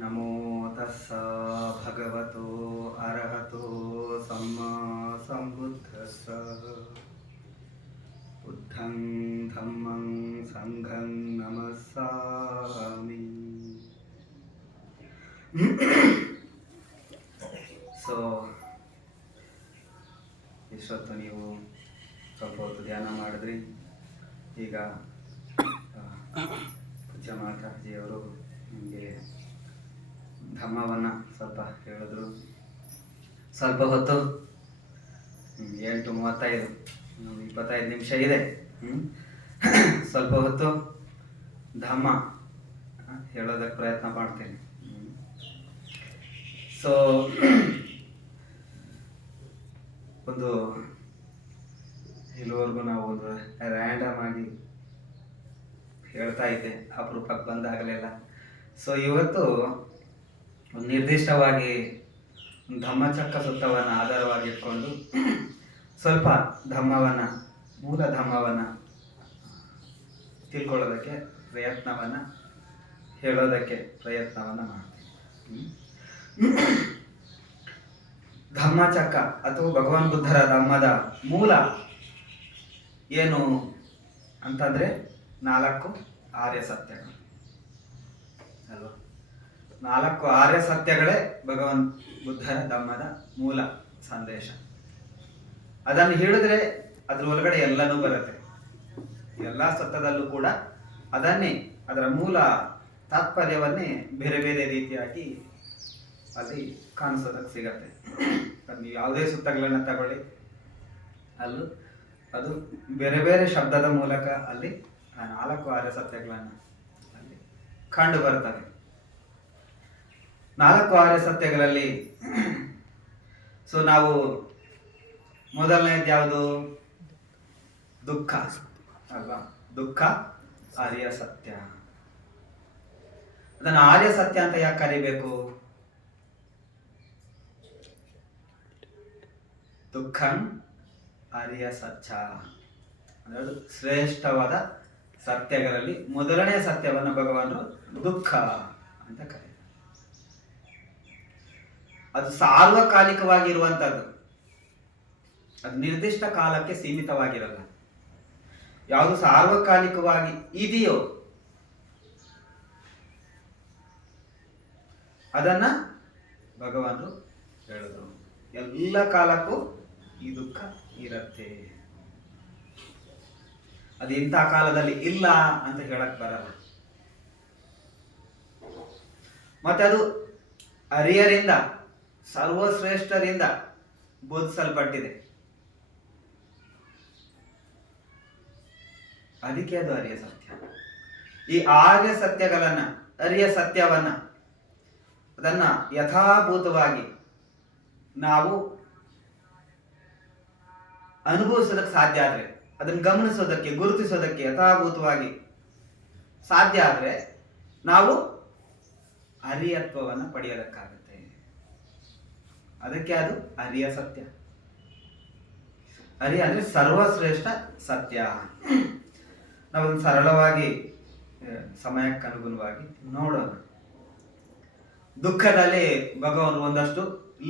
ನಮೋ ತಸ್ಸ ಭಗವತೋ ಅರ್ಹತೋ ಸಮ್ಮಾ ಸಂಬುದ್ಧಸ್ಸ. ಬುದ್ಧಂ ಧಮ್ಮಂ ಸಂಘಂ ನಮಸ್ಸಾಮಿ. So ಇಷ್ಟೊತ್ತು ನೀವು ಸ್ವಲ್ಪ ಹೊತ್ತು ಧ್ಯಾನ ಮಾಡಿದ್ರಿ. ಈಗ ಪೂಜ್ಯ ಮಾತಾಜಿಯವರು ನಿಮಗೆ ಧಮ್ಮವನ್ನು ಸ್ವಲ್ಪ ಹೇಳಿದ್ರು. ಸ್ವಲ್ಪ ಹೊತ್ತು 8:35 25 ನಿಮಿಷ ಇದೆ. ಸ್ವಲ್ಪ ಹೊತ್ತು ಧಮ್ಮ ಹೇಳೋದಕ್ಕೆ ಪ್ರಯತ್ನ ಮಾಡ್ತೀನಿ. ಸೊ ಒಂದು ಇಲ್ಲಿವರೆಗೂ ನಾವು ಒಂದು ರ್ಯಾಂಡಮ್ ಆಗಿ ಹೇಳ್ತಾ ಇದ್ದೆ, ಅಪರೂಪಕ್ಕೆ ಬಂದಾಗಲೆಲ್ಲ. ಸೊ ಇವತ್ತು ಒಂದು ನಿರ್ದಿಷ್ಟವಾಗಿ ಧಮ್ಮಚಕ್ರ ಸೂತ್ರವನ್ನು ಆಧಾರವಾಗಿ ಇಟ್ಕೊಂಡು ಸ್ವಲ್ಪ ಧಮ್ಮವನ್ನು, ಮೂಲ ಧಮ್ಮವನ್ನು ತಿಳ್ಕೊಳ್ಳೋದಕ್ಕೆ ಹೇಳೋದಕ್ಕೆ ಪ್ರಯತ್ನವನ್ನು ಮಾಡ್ತೀನಿ. ಧಮ್ಮಚಕ್ರ ಅಥವಾ ಭಗವಾನ್ ಬುದ್ಧರ ಧಮ್ಮದ ಮೂಲ ಏನು ಅಂತಂದರೆ 4 ಆರ್ಯ ಸತ್ಯಗಳು ಅಲ್ವಾ. 4 ಆರ್ಯ ಸತ್ಯಗಳೇ ಭಗವಾನ್ ಬುದ್ಧರ ಧಮ್ಮದ ಮೂಲ ಸಂದೇಶ. ಅದನ್ನು ಹೇಳಿದ್ರೆ ಅದ್ರ ಒಳಗಡೆ ಎಲ್ಲನೂ ಬರುತ್ತೆ. ಎಲ್ಲ ಸತ್ಯದಲ್ಲೂ ಕೂಡ ಅದರ ಮೂಲ ತಾತ್ಪರ್ಯವನ್ನೇ ಬೇರೆ ಬೇರೆ ರೀತಿಯಾಗಿ ಅಲ್ಲಿ ಕಾಣಿಸೋದಕ್ಕೆ ಸಿಗತ್ತೆ. ನೀವು ಯಾವುದೇ ಸುತ್ತಗಳನ್ನು ತಗೊಳ್ಳಿ, ಅದು ಬೇರೆ ಬೇರೆ ಶಬ್ದದ ಮೂಲಕ ಅಲ್ಲಿ 4 ಆರ್ಯ ಸತ್ಯಗಳನ್ನು ಅಲ್ಲಿ ಕಂಡು ಬರ್ತವೆ. 4 ಆರ್ಯ ಸತ್ಯಗಳಲ್ಲಿ ಸೊ ನಾವು ಮೊದಲನೇದು ಯಾವುದು? ದುಃಖ ಅಲ್ವಾ. ದುಃಖ ಆರ್ಯ ಸತ್ಯ. ಅದನ್ನು ಆರ್ಯ ಸತ್ಯ ಅಂತ ಯಾಕೆ ಕರಿಬೇಕು? ದುಃಖಂ ಆರ್ಯ ಸತ್ಯ ಅಂದರೆ ಶ್ರೇಷ್ಠವಾದ ಸತ್ಯಗಳಲ್ಲಿ ಮೊದಲನೇ ಸತ್ಯವನ್ನು ಭಗವಾನರು ದುಃಖ ಅಂತ ಕರೀತಾರೆ. ಅದು ಸಾರ್ವಕಾಲಿಕವಾಗಿರುವಂಥದ್ದು, ಅದು ನಿರ್ದಿಷ್ಟ ಕಾಲಕ್ಕೆ ಸೀಮಿತವಾಗಿರಲ್ಲ. ಯಾವುದು ಸಾರ್ವಕಾಲಿಕವಾಗಿ ಇದೆಯೋ ಅದನ್ನ ಭಗವಾನರು ಹೇಳಿದ್ರು. ಎಲ್ಲ ಕಾಲಕ್ಕೂ ಈ ದುಃಖ ಇರತ್ತೆ. ಅದು ಇಂಥ ಕಾಲದಲ್ಲಿ ಇಲ್ಲ ಅಂತ ಹೇಳಕ್ ಬರಲ್ಲ. ಮತ್ತೆ ಅದು ಅರಿಯರಿಂದ, ಸರ್ವಶ್ರೇಷ್ಠರಿಂದ ಬೋಧಿಸಲ್ಪಟ್ಟಿದೆ. ಅದಕ್ಕೆ ಅದು ಅರಿಯ ಸತ್ಯ. ಈ ಆರ್ಯ ಸತ್ಯಗಳನ್ನ, ಅರಿಯ ಸತ್ಯವನ್ನ, ಅದನ್ನ ಯಥಾಭೂತವಾಗಿ ನಾವು ಅನುಭವಿಸೋದಕ್ಕೆ ಸಾಧ್ಯ ಆದ್ರೆ, ಅದನ್ನು ಗಮನಿಸೋದಕ್ಕೆ, ಗುರುತಿಸೋದಕ್ಕೆ ಯಥಾಭೂತವಾಗಿ ಸಾಧ್ಯ ಆದ್ರೆ ನಾವು ಅರಿಯತ್ವವನ್ನು ಪಡೆಯೋದಕ್ಕಾಗುತ್ತೆ. ಅದಕ್ಕೆ ಅದು ಅರಿಯ ಸತ್ಯ. ಅರಿಯ ಅಂದ್ರೆ ಸರ್ವಶ್ರೇಷ್ಠ ಸತ್ಯ. ನಾವೊಂದು ಸರಳವಾಗಿ ಸಮಯಕ್ಕೆ ಅನುಗುಣವಾಗಿ ನೋಡೋಣ. ದುಃಖದಲ್ಲಿ ಭಗವಾನ್ ಒಂದಷ್ಟು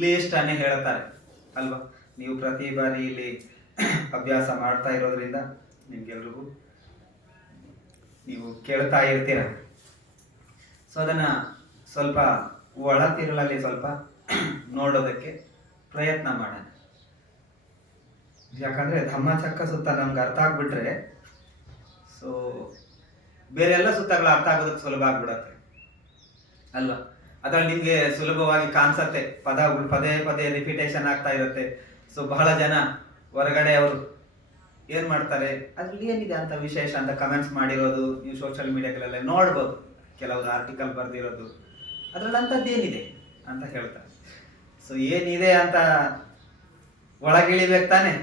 ಲಿಸ್ಟ್ ಅನ್ನೇ ಹೇಳ್ತಾರೆ ಅಲ್ವಾ. ನೀವು ಪ್ರತಿ ಬಾರಿ ಇಲ್ಲಿ ಅಭ್ಯಾಸ ಮಾಡ್ತಾ ಇರೋದ್ರಿಂದ ನಿಮ್ಗೆಲ್ರಿಗೂ ನೀವು ಕೇಳ್ತಾ ಇರ್ತೀರ. ಸೊ ಅದನ್ನ ಸ್ವಲ್ಪ ಒಳತಿರುಳಲ್ಲಿ ಸ್ವಲ್ಪ ನೋಡೋದಕ್ಕೆ ಪ್ರಯತ್ನ ಮಾಡೋಣ. ಯಾಕಂದ್ರೆ ಧಮ್ಮಚಕ್ರ ಸುತ್ತ ನಮ್ಗೆ ಅರ್ಥ ಆಗ್ಬಿಟ್ರೆ ಸೊ ಬೇರೆ ಎಲ್ಲ ಸುತ್ತಗಳು ಅರ್ಥ ಆಗೋದಕ್ಕೆ ಸುಲಭ ಆಗ್ಬಿಡತ್ತೆ ಅಲ್ವಾ. ಅದ್ರಲ್ಲಿ ನಿಮ್ಗೆ ಸುಲಭವಾಗಿ ಕಾಣಿಸತ್ತೆ, ಪದಗಳು ಪದೇ ಪದೇ ರಿಪಿಟೇಷನ್ ಆಗ್ತಾ ಇರುತ್ತೆ. ಸೊ ಬಹಳ ಜನ ಹೊರಗಡೆ ಅವರು ಏನ್ ಮಾಡ್ತಾರೆ, ಅದ್ರಲ್ಲಿ ಏನಿದೆ ಅಂತ ವಿಶೇಷ ಅಂತ ಕಮೆಂಟ್ಸ್ ಮಾಡಿರೋದು ನೀವು ಸೋಷಿಯಲ್ ಮೀಡಿಯಾಗಳೆಲ್ಲ ನೋಡ್ಬೋದು. ಕೆಲವರು ಆರ್ಟಿಕಲ್ ಬರ್ದಿರೋದು ಅದ್ರಲ್ಲಿ ಅಂಥದ್ದು ಏನಿದೆ ಅಂತ ಹೇಳ್ತಾರೆ. ಸೊ ಏನಿದೆ ಅಂತ ಒಳಗಿಳಿಬೇಕು ತಾನೆ.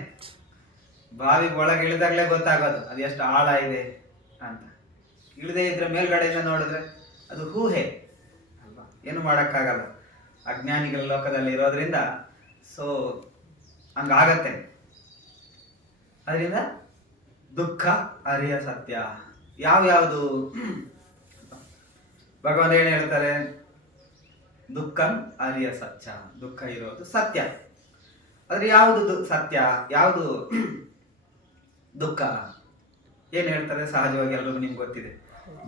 ಬಾವಿಗೆ ಒಳಗಿಳಿದಾಗಲೇ ಗೊತ್ತಾಗೋದು ಅದು ಎಷ್ಟು ಆಳ ಇದೆ ಅಂತ. ಇಳಿದೇ ಇದ್ರೆ ಮೇಲ್ಗಡೆಯಿಂದ ನೋಡಿದ್ರೆ ಅದು ಊಹೆ ಅಲ್ವಾ, ಏನು ಮಾಡೋಕ್ಕಾಗಲ್ಲ. ಅಜ್ಞಾನಿಗಳ ಲೋಕದಲ್ಲಿ ಇರೋದ್ರಿಂದ ಸೊ ಹಂಗಾಗತ್ತೆ. ಅದರಿಂದ ದುಃಖ ಅರಿಯ ಸತ್ಯ. ಯಾವ್ಯಾವುದು? ಭಗವಾನ್ ಏನ್ ಹೇಳ್ತಾರೆ? ದುಃಖಂ ಅರಿಯ ಸತ್ಯ, ದುಃಖ ಇರೋದು ಸತ್ಯ. ಆದ್ರೆ ಯಾವುದು ಸತ್ಯ, ಯಾವುದು ದುಃಖ? ಏನ್ ಹೇಳ್ತಾರೆ? ಸಹಜವಾಗಿ ಎಲ್ರಿಗೂ ನಿಮ್ಗೆ ಗೊತ್ತಿದೆ.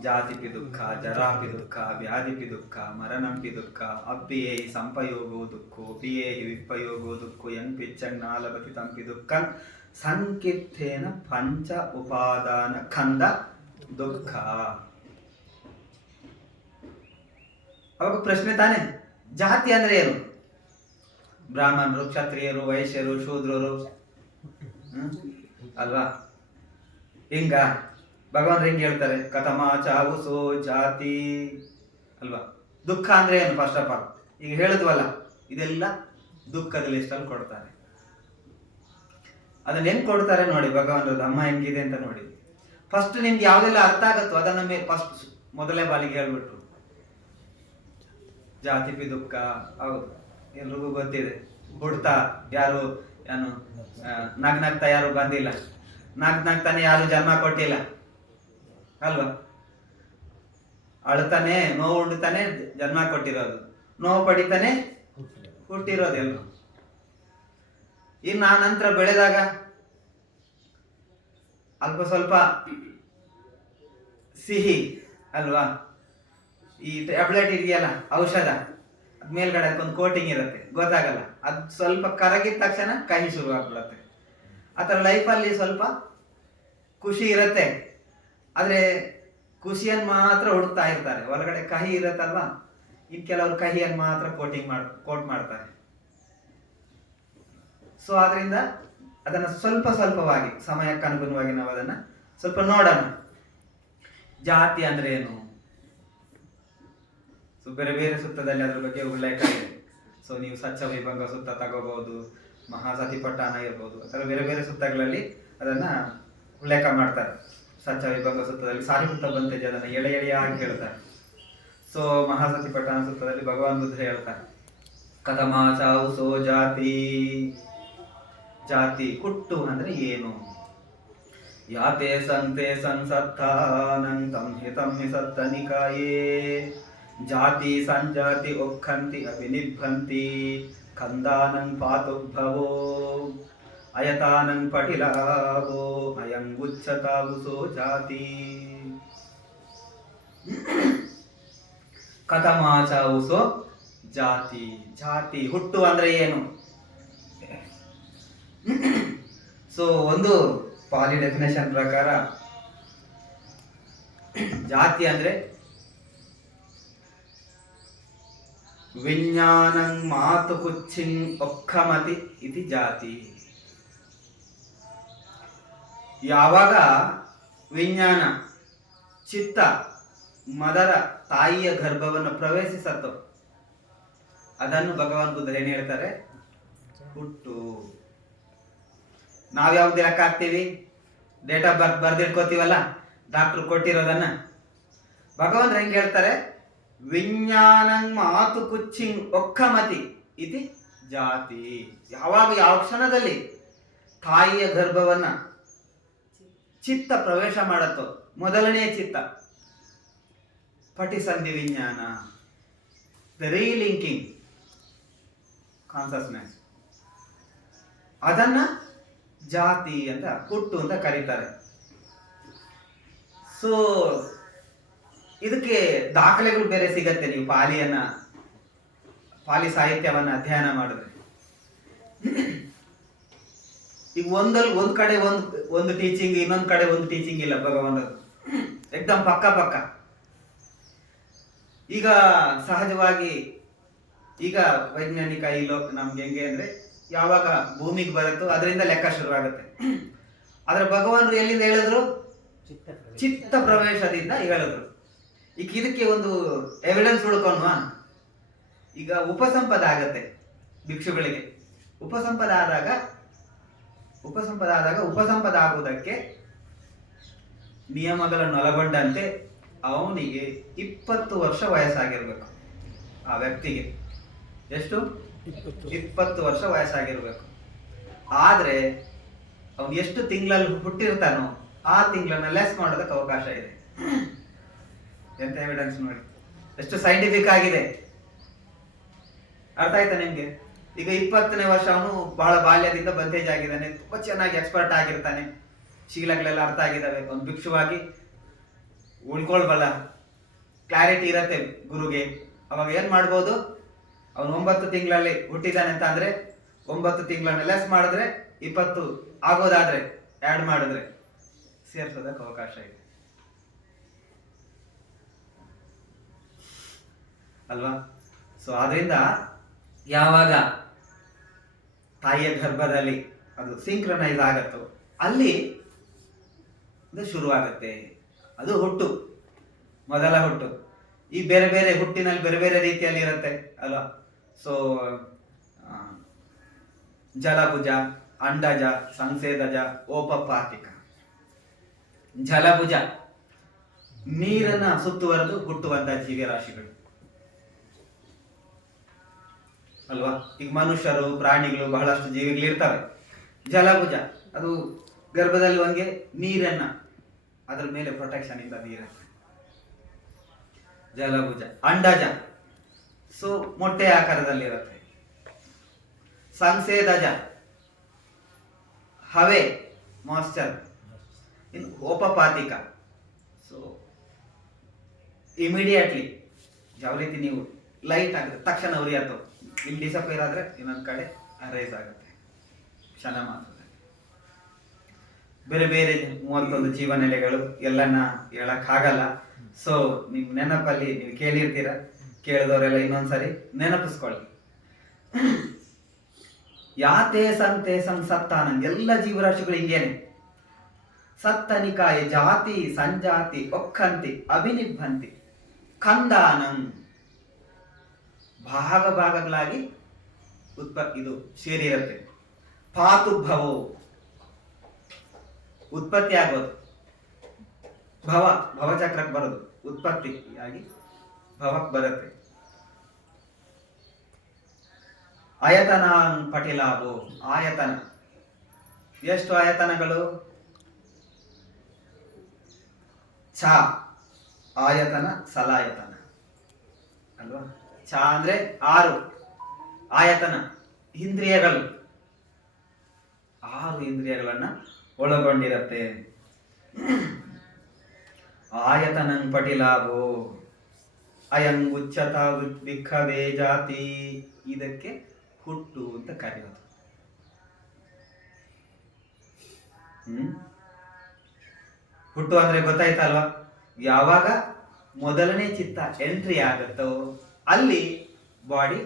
ಜಾತಿಪಿ ದುಃಖ, ಜರಾಪಿ ದುಃಖ, ವ್ಯಾಧಿಪಿ ದುಃಖ, ಮರಣಂಪಿ ದುಃಖ, ಅಪ್ಪಿಯೇ ಸಂಪಯೋಗೋ ದುಃಖೋ, ಪಿಯೇ ವಿಪಯೋಗೋ ದುಃಖೋ, ಯನ್ ಪಿಚ್ಚಂಗ್ನಾಲಪತಿ ತಂಪಿ ದುಃಖ ಸಂಕಿತ್ತೇನ ಪಂಚ ಉಪಾದಾನ ಖಂದ ದುಃಖ. ಅವಾಗ ಪ್ರಶ್ನೆ ತಾನೆ, ಜಾತಿ ಅಂದ್ರೆ ಏನು? ಬ್ರಾಹ್ಮಣರು, ಕ್ಷತ್ರಿಯರು, ವೈಶ್ಯರು, ಶೂದ್ರರು ಅಲ್ವಾ? ಹಿಂಗ ಭಗವಂತ ಹೆಂಗ್ ಹೇಳ್ತಾರೆ? ಕಥಮ ಚಾವು ಸೋ ಜಾತಿ ಅಲ್ವಾ? ದುಃಖ ಅಂದ್ರೆ ಏನು? ಫಸ್ಟ್ ಆಫ್ ಆಲ್ ಈಗ ಹೇಳಿದ್ವಲ್ಲ, ಇದೆಲ್ಲ ದುಃಖದ ಲಿಸ್ಟ್ ಅಲ್ಲಿ ಕೊಡ್ತಾರೆ. ಅದನ್ನ ಹೆಂಗ್ ಕೊಡ್ತಾರೆ ನೋಡಿ, ಭಗವಂತದ ಅಮ್ಮ ಹೆಂಗಿದೆ ಅಂತ ನೋಡಿ. ಫಸ್ಟ್ ನಿಮ್ಗೆ ಯಾವ್ದೆಲ್ಲ ಅರ್ಥ ಆಗತ್ತೋ ಅದನ್ನ ಫಸ್ಟ್ ಮೊದಲೇ ಬಾಲಿಗೆ ಹೇಳ್ಬಿಟ್ರು. ಜಾತಿಪಿ ದುಃಖ, ಹೌದು ಎಲ್ರಿಗೂ ಗೊತ್ತಿದೆ. ಹುಡ್ತಾ ಯಾರು ಏನು ನಗ್ನಗ್ತಾ ಯಾರು ಬಂದಿಲ್ಲ, ನಗ್ನಗ್ತಾನೆ ಯಾರು ಜನ್ಮ ಕೊಟ್ಟಿಲ್ಲ ಅಲ್ವಾ? ಅಳ್ತಾನೆ, ನೋವು ಉಂಡ್ತಾನೆ ಜನ್ಮ ಕೊಟ್ಟಿರೋದು, ನೋವು ಪಡಿತಾನೆ ಹುಟ್ಟಿರೋದೆಲ್ಲ. ಇನ್ನು ಆ ನಂತರ ಬೆಳೆದಾಗ ಅಲ್ಪ ಸ್ವಲ್ಪ ಸಿಹಿ ಅಲ್ವಾ? ಈ ಟ್ಯಾಬ್ಲೆಟ್ ಇದೆಯಲ್ಲ, ಔಷಧ, ಅದ್ ಮೇಲ್ಗಡೆ ಅದಕ್ಕೊಂದು ಕೋಟಿಂಗ್ ಇರುತ್ತೆ, ಗೊತ್ತಾಗಲ್ಲ. ಅದು ಸ್ವಲ್ಪ ಕರಗಿದ ತಕ್ಷಣ ಕಹಿ ಶುರು ಆಗ್ಬಿಡತ್ತೆ. ಆ ಥರ ಲೈಫಲ್ಲಿ ಸ್ವಲ್ಪ ಖುಷಿ ಇರುತ್ತೆ, ಆದ್ರೆ ಖುಷಿಯನ್ನು ಮಾತ್ರ ಹುಡುಕ್ತಾ ಇರ್ತಾರೆ. ಒಳಗಡೆ ಕಹಿ ಇರತ್ತಲ್ವಾ, ಇನ್ ಕೆಲವರು ಕಹಿಯನ್ನು ಮಾತ್ರ ಕೋಟ್ ಮಾಡ್ತಾರೆ. ಸೊ ಆದ್ರಿಂದ ಅದನ್ನ ಸ್ವಲ್ಪ ಸ್ವಲ್ಪವಾಗಿ ಸಮಯಕ್ಕೆ ಅನುಗುಣವಾಗಿ ನಾವು ಅದನ್ನ ಸ್ವಲ್ಪ ನೋಡೋಣ. ಜಾತಿ ಅಂದ್ರೆ ಏನು? ಸೊ ಬೇರೆ ಬೇರೆ ಸುತ್ತದಲ್ಲಿ ಅದ್ರ ಬಗ್ಗೆ ಉಲ್ಲೇಖ ಇದೆ. ಸೊ ನೀವು ಸಚ್ಚ ವಿಭಂಗ ಸುತ್ತ ತಗೋಬಹುದು, ಮಹಾಸತಿಪಟ್ಟಾನ ಇರ್ಬೋದು, ಅಥವಾ ಬೇರೆ ಬೇರೆ ಸುತ್ತಗಳಲ್ಲಿ ಅದನ್ನ ಉಲ್ಲೇಖ ಮಾಡ್ತಾರೆ. ಸಚ್ಚ ವಿಭಂಗ ಸುತ್ತದಲ್ಲಿ ಸಾರಿಪುತ್ತ ಬಂತೇಜ್ ಅದನ್ನ ಎಳೆ ಎಳೆಯಾಗಿ ಹೇಳ್ತಾರೆ. ಸೊ ಮಹಾಸತಿಪಟ್ಟಾನ ಸುತ್ತದಲ್ಲಿ ಭಗವಾನ್ ಬುದ್ಧ ಹೇಳ್ತಾರೆ, ಕಥಮಾ ಸಾವು ಸೋ ಜಾತಿ. ಜಾತಿ ಹುಟ್ಟು ಅಂದ್ರೆ ಏನು? ಯಾತೆ ಸಂತೆ ಸಂಸತ್ತಾನಂತಂ ಹಿತಂ ಹಿಸತ್ತ ನಿಕಾಯೇ ಜಾತಿ ಸಂಜಾತಿ ಒಕ್ಕಂತಿ ಅಭಿನಿಭಂತಿ ಕಂದಾನಂ ಪಾತುಭವೋ ಅಯತಾನಂ ಪಟಿಲಾವೋ ಅಯಂ ಗುಚ್ಛತಾವುಸೋ ಜಾತಿ. ಕಥಮಾಚಾವುಸೋ ಜಾತಿ. ಜಾತಿ ಹುಟ್ಟು ಅಂದ್ರೆ ಏನು? ಸೊ ಒಂದು ಪಾಲಿ ಡೆಫಿನೇಷನ್ ಪ್ರಕಾರ ಜಾತಿ ಅಂದ್ರೆ ವಿಜ್ಞಾನಂ ಮಾತು ಕುಚ್ಚಿಂ ಒಕ್ಕಮತಿ ಇತಿ ಜಾತಿ. ಯಾವಾಗ ವಿಜ್ಞಾನ ಚಿತ್ತ ಮದರ ತಾಯಿಯ ಗರ್ಭವನ್ನು ಪ್ರವೇಶಿಸತ್ತೋ ಅದನ್ನು ಭಗವಾನ್ ಬುದ್ಧ ಏನ್ ಹೇಳ್ತಾರೆ? ಹುಟ್ಟು. ನಾವ್ ಯಾವ್ದು ಲೆಕ್ಕ ಹಾಕ್ತೀವಿ? ಡೇಟ್ ಆಫ್ ಬರ್ತ್ ಬರ್ದಿಟ್ಕೋತೀವಲ್ಲ, ಡಾಕ್ಟರ್ ಕೊಟ್ಟಿರೋದನ್ನ. ಭಗವಂತ ಹೆಂಗ್ ಹೇಳ್ತಾರೆ? ವಿಜ್ಞಾನಂ ಮಾತು ಕುಚ್ಚಿಂ ಒಕ್ಕಮತಿ ಇತಿ ಜಾತಿ. ಯಾವಾಗ ಯಾವ ಕ್ಷಣದಲ್ಲಿ ತಾಯಿಯ ಗರ್ಭವನ್ನ ಚಿತ್ತ ಪ್ರವೇಶ ಮಾಡತ್ತೋ, ಮೊದಲನೇ ಚಿತ್ತ ಪಟಿಸಂಧಿ ವಿಜ್ಞಾನ, ದ ರೀಲಿಂಕಿಂಗ್ ಕಾನ್ಸಸ್ನೆಸ್, ಅದನ್ನ ಜಾತಿ ಅಂತ ಹುಟ್ಟು ಅಂತ ಕರೀತಾರೆ. ಸೊ ಇದಕ್ಕೆ ದಾಖಲೆಗಳು ಬೇರೆ ಸಿಗತ್ತೆ. ನೀವು ಪಾಲಿ ಸಾಹಿತ್ಯವನ್ನ ಅಧ್ಯಯನ ಮಾಡಿದ್ರೆ ಈಗ ಒಂದ್ ಕಡೆ ಒಂದು ಟೀಚಿಂಗ್, ಇನ್ನೊಂದ್ ಕಡೆ ಒಂದು ಟೀಚಿಂಗ್ ಇಲ್ಲ ಭಗವಂತದ್ದು. ಎಕ್ದಮ್ ಪಕ್ಕ. ಈಗ ಸಹಜವಾಗಿ ಈಗ ವೈಜ್ಞಾನಿಕ ಈ ನಮ್ಗೆ ಹೆಂಗೆ ಅಂದ್ರೆ ಯಾವಾಗ ಭೂಮಿಗೆ ಬರುತ್ತೋ ಅದರಿಂದ ಲೆಕ್ಕ ಶುರು ಆಗುತ್ತೆ. ಆದ್ರೆ ಭಗವಾನರು ಎಲ್ಲಿಂದ ಹೇಳಿದ್ರು? ಚಿತ್ತ ಪ್ರವೇಶದಿಂದ ಹೇಳಿದ್ರು. ಈಗ ಇದಕ್ಕೆ ಒಂದು ಎವಿಡೆನ್ಸ್ ಹುಡ್ಕೊನ್ವಾ? ಈಗ ಉಪಸಂಪದ ಆಗತ್ತೆ ಭಿಕ್ಷುಗಳಿಗೆ. ಉಪಸಂಪದ ಆದಾಗ ಉಪಸಂಪದ ಆಗುವುದಕ್ಕೆ ನಿಯಮಗಳನ್ನು ಒಳಗೊಂಡಂತೆ ಅವನಿಗೆ 20 ವರ್ಷ ವಯಸ್ಸಾಗಿರ್ಬೇಕು. ಆ ವ್ಯಕ್ತಿಗೆ ಎಷ್ಟು? 20 ವರ್ಷ ವಯಸ್ಸಾಗಿರ್ಬೇಕು. ಆದ್ರೆ ಅವನು ಎಷ್ಟು ತಿಂಗಳಲ್ಲಿ ಹುಟ್ಟಿರ್ತಾನೋ ಆ ತಿಂಗಳನ್ನ ಲೆಸ್ ಮಾಡೋದಕ್ಕೆ ಅವಕಾಶ ಇದೆ. ಎಂತ ಎವಿಡೆನ್ಸ್ ನೋಡಿ, ಎಷ್ಟು ಸೈಂಟಿಫಿಕ್ ಆಗಿದೆ. ಅರ್ಥ ಆಯ್ತಾ ನಿಮ್ಗೆ? ಈಗ 20ನೇ ವರ್ಷ ಅವನು ಬಹಳ ಬಾಲ್ಯದಿಂದ ಬಂದೇಜ್ ಆಗಿದ್ದಾನೆ, ತುಂಬಾ ಚೆನ್ನಾಗಿ ಎಕ್ಸ್ಪರ್ಟ್ ಆಗಿರ್ತಾನೆ, ಶೀಲಗಳೆಲ್ಲ ಅರ್ಥ ಆಗಿದ್ದಾವೆ, ಒಂದು ಭಿಕ್ಷುವಾಗಿ ಉಳ್ಕೊಳ್ಬಲ್ಲ, ಕ್ಲಾರಿಟಿ ಇರತ್ತೆ ಗುರುಗೆ. ಅವಾಗ ಏನ್ ಮಾಡ್ಬೋದು, ಅವನು 9 ತಿಂಗಳಲ್ಲಿ ಹುಟ್ಟಿದ್ದಾನೆ ಅಂತ ಅಂದ್ರೆ 9 ತಿಂಗಳನ್ನ ಲೆಸ್ ಮಾಡಿದ್ರೆ 20 ಆಗೋದಾದ್ರೆ ಆಡ್ ಮಾಡಿದ್ರೆ ಸೇರ್ಸೋದಕ್ಕೆ ಅವಕಾಶ ಇದೆ ಅಲ್ವಾ? ಸೊ ಆದ್ರಿಂದ ಯಾವಾಗ ತಾಯಿಯ ಗರ್ಭದಲ್ಲಿ ಅದು ಸಿಂಕ್ರನೈಸ್ ಆಗತ್ತೋ ಅಲ್ಲಿ ಅದು ಶುರುವಾಗತ್ತೆ. ಅದು ಹುಟ್ಟು, ಮೊದಲ ಹುಟ್ಟು. ಈ ಬೇರೆ ಬೇರೆ ಹುಟ್ಟಿನಲ್ಲಿ ಬೇರೆ ಬೇರೆ ರೀತಿಯಲ್ಲಿ ಇರುತ್ತೆ ಅಲ್ವಾ? ಸೊ ಜಲಭುಜ, ಅಂಡಜ, ಸಂಸೇದಜ, ಓಪಪಾತಿಕ. ಜಲಭುಜ ನೀರನ್ನ ಸುತ್ತುವರೆದು ಹುಟ್ಟುವಂತಹ ಜೀವರಾಶಿಗಳು ಅಲ್ವಾ? ಈಗ ಮನುಷ್ಯರು, ಪ್ರಾಣಿಗಳು, ಬಹಳಷ್ಟು ಜೀವಿಗಳು ಇರ್ತವೆ. ಜಲಭುಜ ಅದು ಗರ್ಭದಲ್ಲಿ ಒಂಗೆ ನೀರನ್ನ ಅದ್ರ ಮೇಲೆ ಪ್ರೊಟೆಕ್ಷನ್ ಇಂದ ನೀರನ್ನ. ಜಲಭುಜ. ಅಂಡಜ ಸೊ ಮೊಟ್ಟೆ ಆಕಾರದಲ್ಲಿರುತ್ತೆ. ಸಂಸೇದಜ ಹವೆ, ಮಾಯಿಶ್ಚರ್. ಇನ್ನು ಓಪಪಾತಿಕ ಸೊ ಇಮಿಡಿಯೇಟ್ಲಿ ಯಾವ ರೀತಿ ನೀವು ಲೈಟ್ ಆಗುತ್ತೆ ತಕ್ಷಣ ಉರಿ ಅಥವಾ ಇಲ್ಲಿ ಡಿಸಪೇರ್ ಆದ್ರೆ ಇನ್ನೊಂದ್ ಕಡೆ ರೈಸ್ ಆಗುತ್ತೆ ಕ್ಷಣ ಮಾತ್ರದಲ್ಲಿ. ಬೇರೆ ಬೇರೆ 31 ಜೀವನೆಲೆಗಳು ಎಲ್ಲನ್ನ ಹೇಳಕ್ ಆಗಲ್ಲ. ಸೊ ನಿಮ್ ನೆನಪಲ್ಲಿ ನೀವು ಕೇಳಿರ್ತೀರ, ಕೇಳಿದವರೆಲ್ಲ ಇನ್ನೊಂದ್ಸರಿ ನೆನಪಿಸ್ಕೊಳ್ಳಿ. ಯಾತೆ ಸಂತೆ ಸಂಸತ್ತಾನಂದ್, ಎಲ್ಲ ಜೀವರಾಶಿಗಳು ಹಿಂಗೇನೆ. ಸತ್ತನಿಕಾಯ ಜಾತಿ ಸಂಜಾತಿ ಒಕ್ಕಂತಿ ಅಭಿನಿಬ್ಬಂತಿ ಕಂದಾನಂ, ಭಾಗ ಭಾಗಗಳಾಗಿ ಇದು ಸೇರಿರುತ್ತೆ. ಪಾತುಭವೋ ಉತ್ಪತ್ತಿ ಆಗೋದು, ಭವಚಕ್ರಕ್ಕೆ ಬರೋದು, ಉತ್ಪತ್ತಿಯಾಗಿ ಭವಕ್ಕೆ ಬರುತ್ತೆ. ಆಯತನ ಪಟಿಲಾಭೋ, ಆಯತನ ಎಷ್ಟು ಆಯತನಗಳು? ಛ ಆಯತನ ಸಲಾಯತನ ಅಲ್ವಾ? ಛ ಅಂದ್ರೆ 6, ಆಯತನ ಇಂದ್ರಿಯಗಳು, 6 ಇಂದ್ರಿಯಗಳನ್ನ ಒಳಗೊಂಡಿರತ್ತೆ. ಆಯತನಂ ಪಟಿಲಾಭೋ ಅಯಂ ಉಚ್ಚತ ವಿಖವೇ ಜಾತಿ, ಇದಕ್ಕೆ ಹುಟ್ಟು ಅಂತ ಕರೆಯೋದು. ಹುಟ್ಟು ಅಂದ್ರೆ ಗೊತ್ತಾಯ್ತಲ್ವಾ? ಯಾವಾಗ ಮೊದಲನೇ ಚಿತ್ತ ಎಂಟ್ರಿ ಆಗುತ್ತೋ ಅಲ್ಲಿ ಬಾಡಿ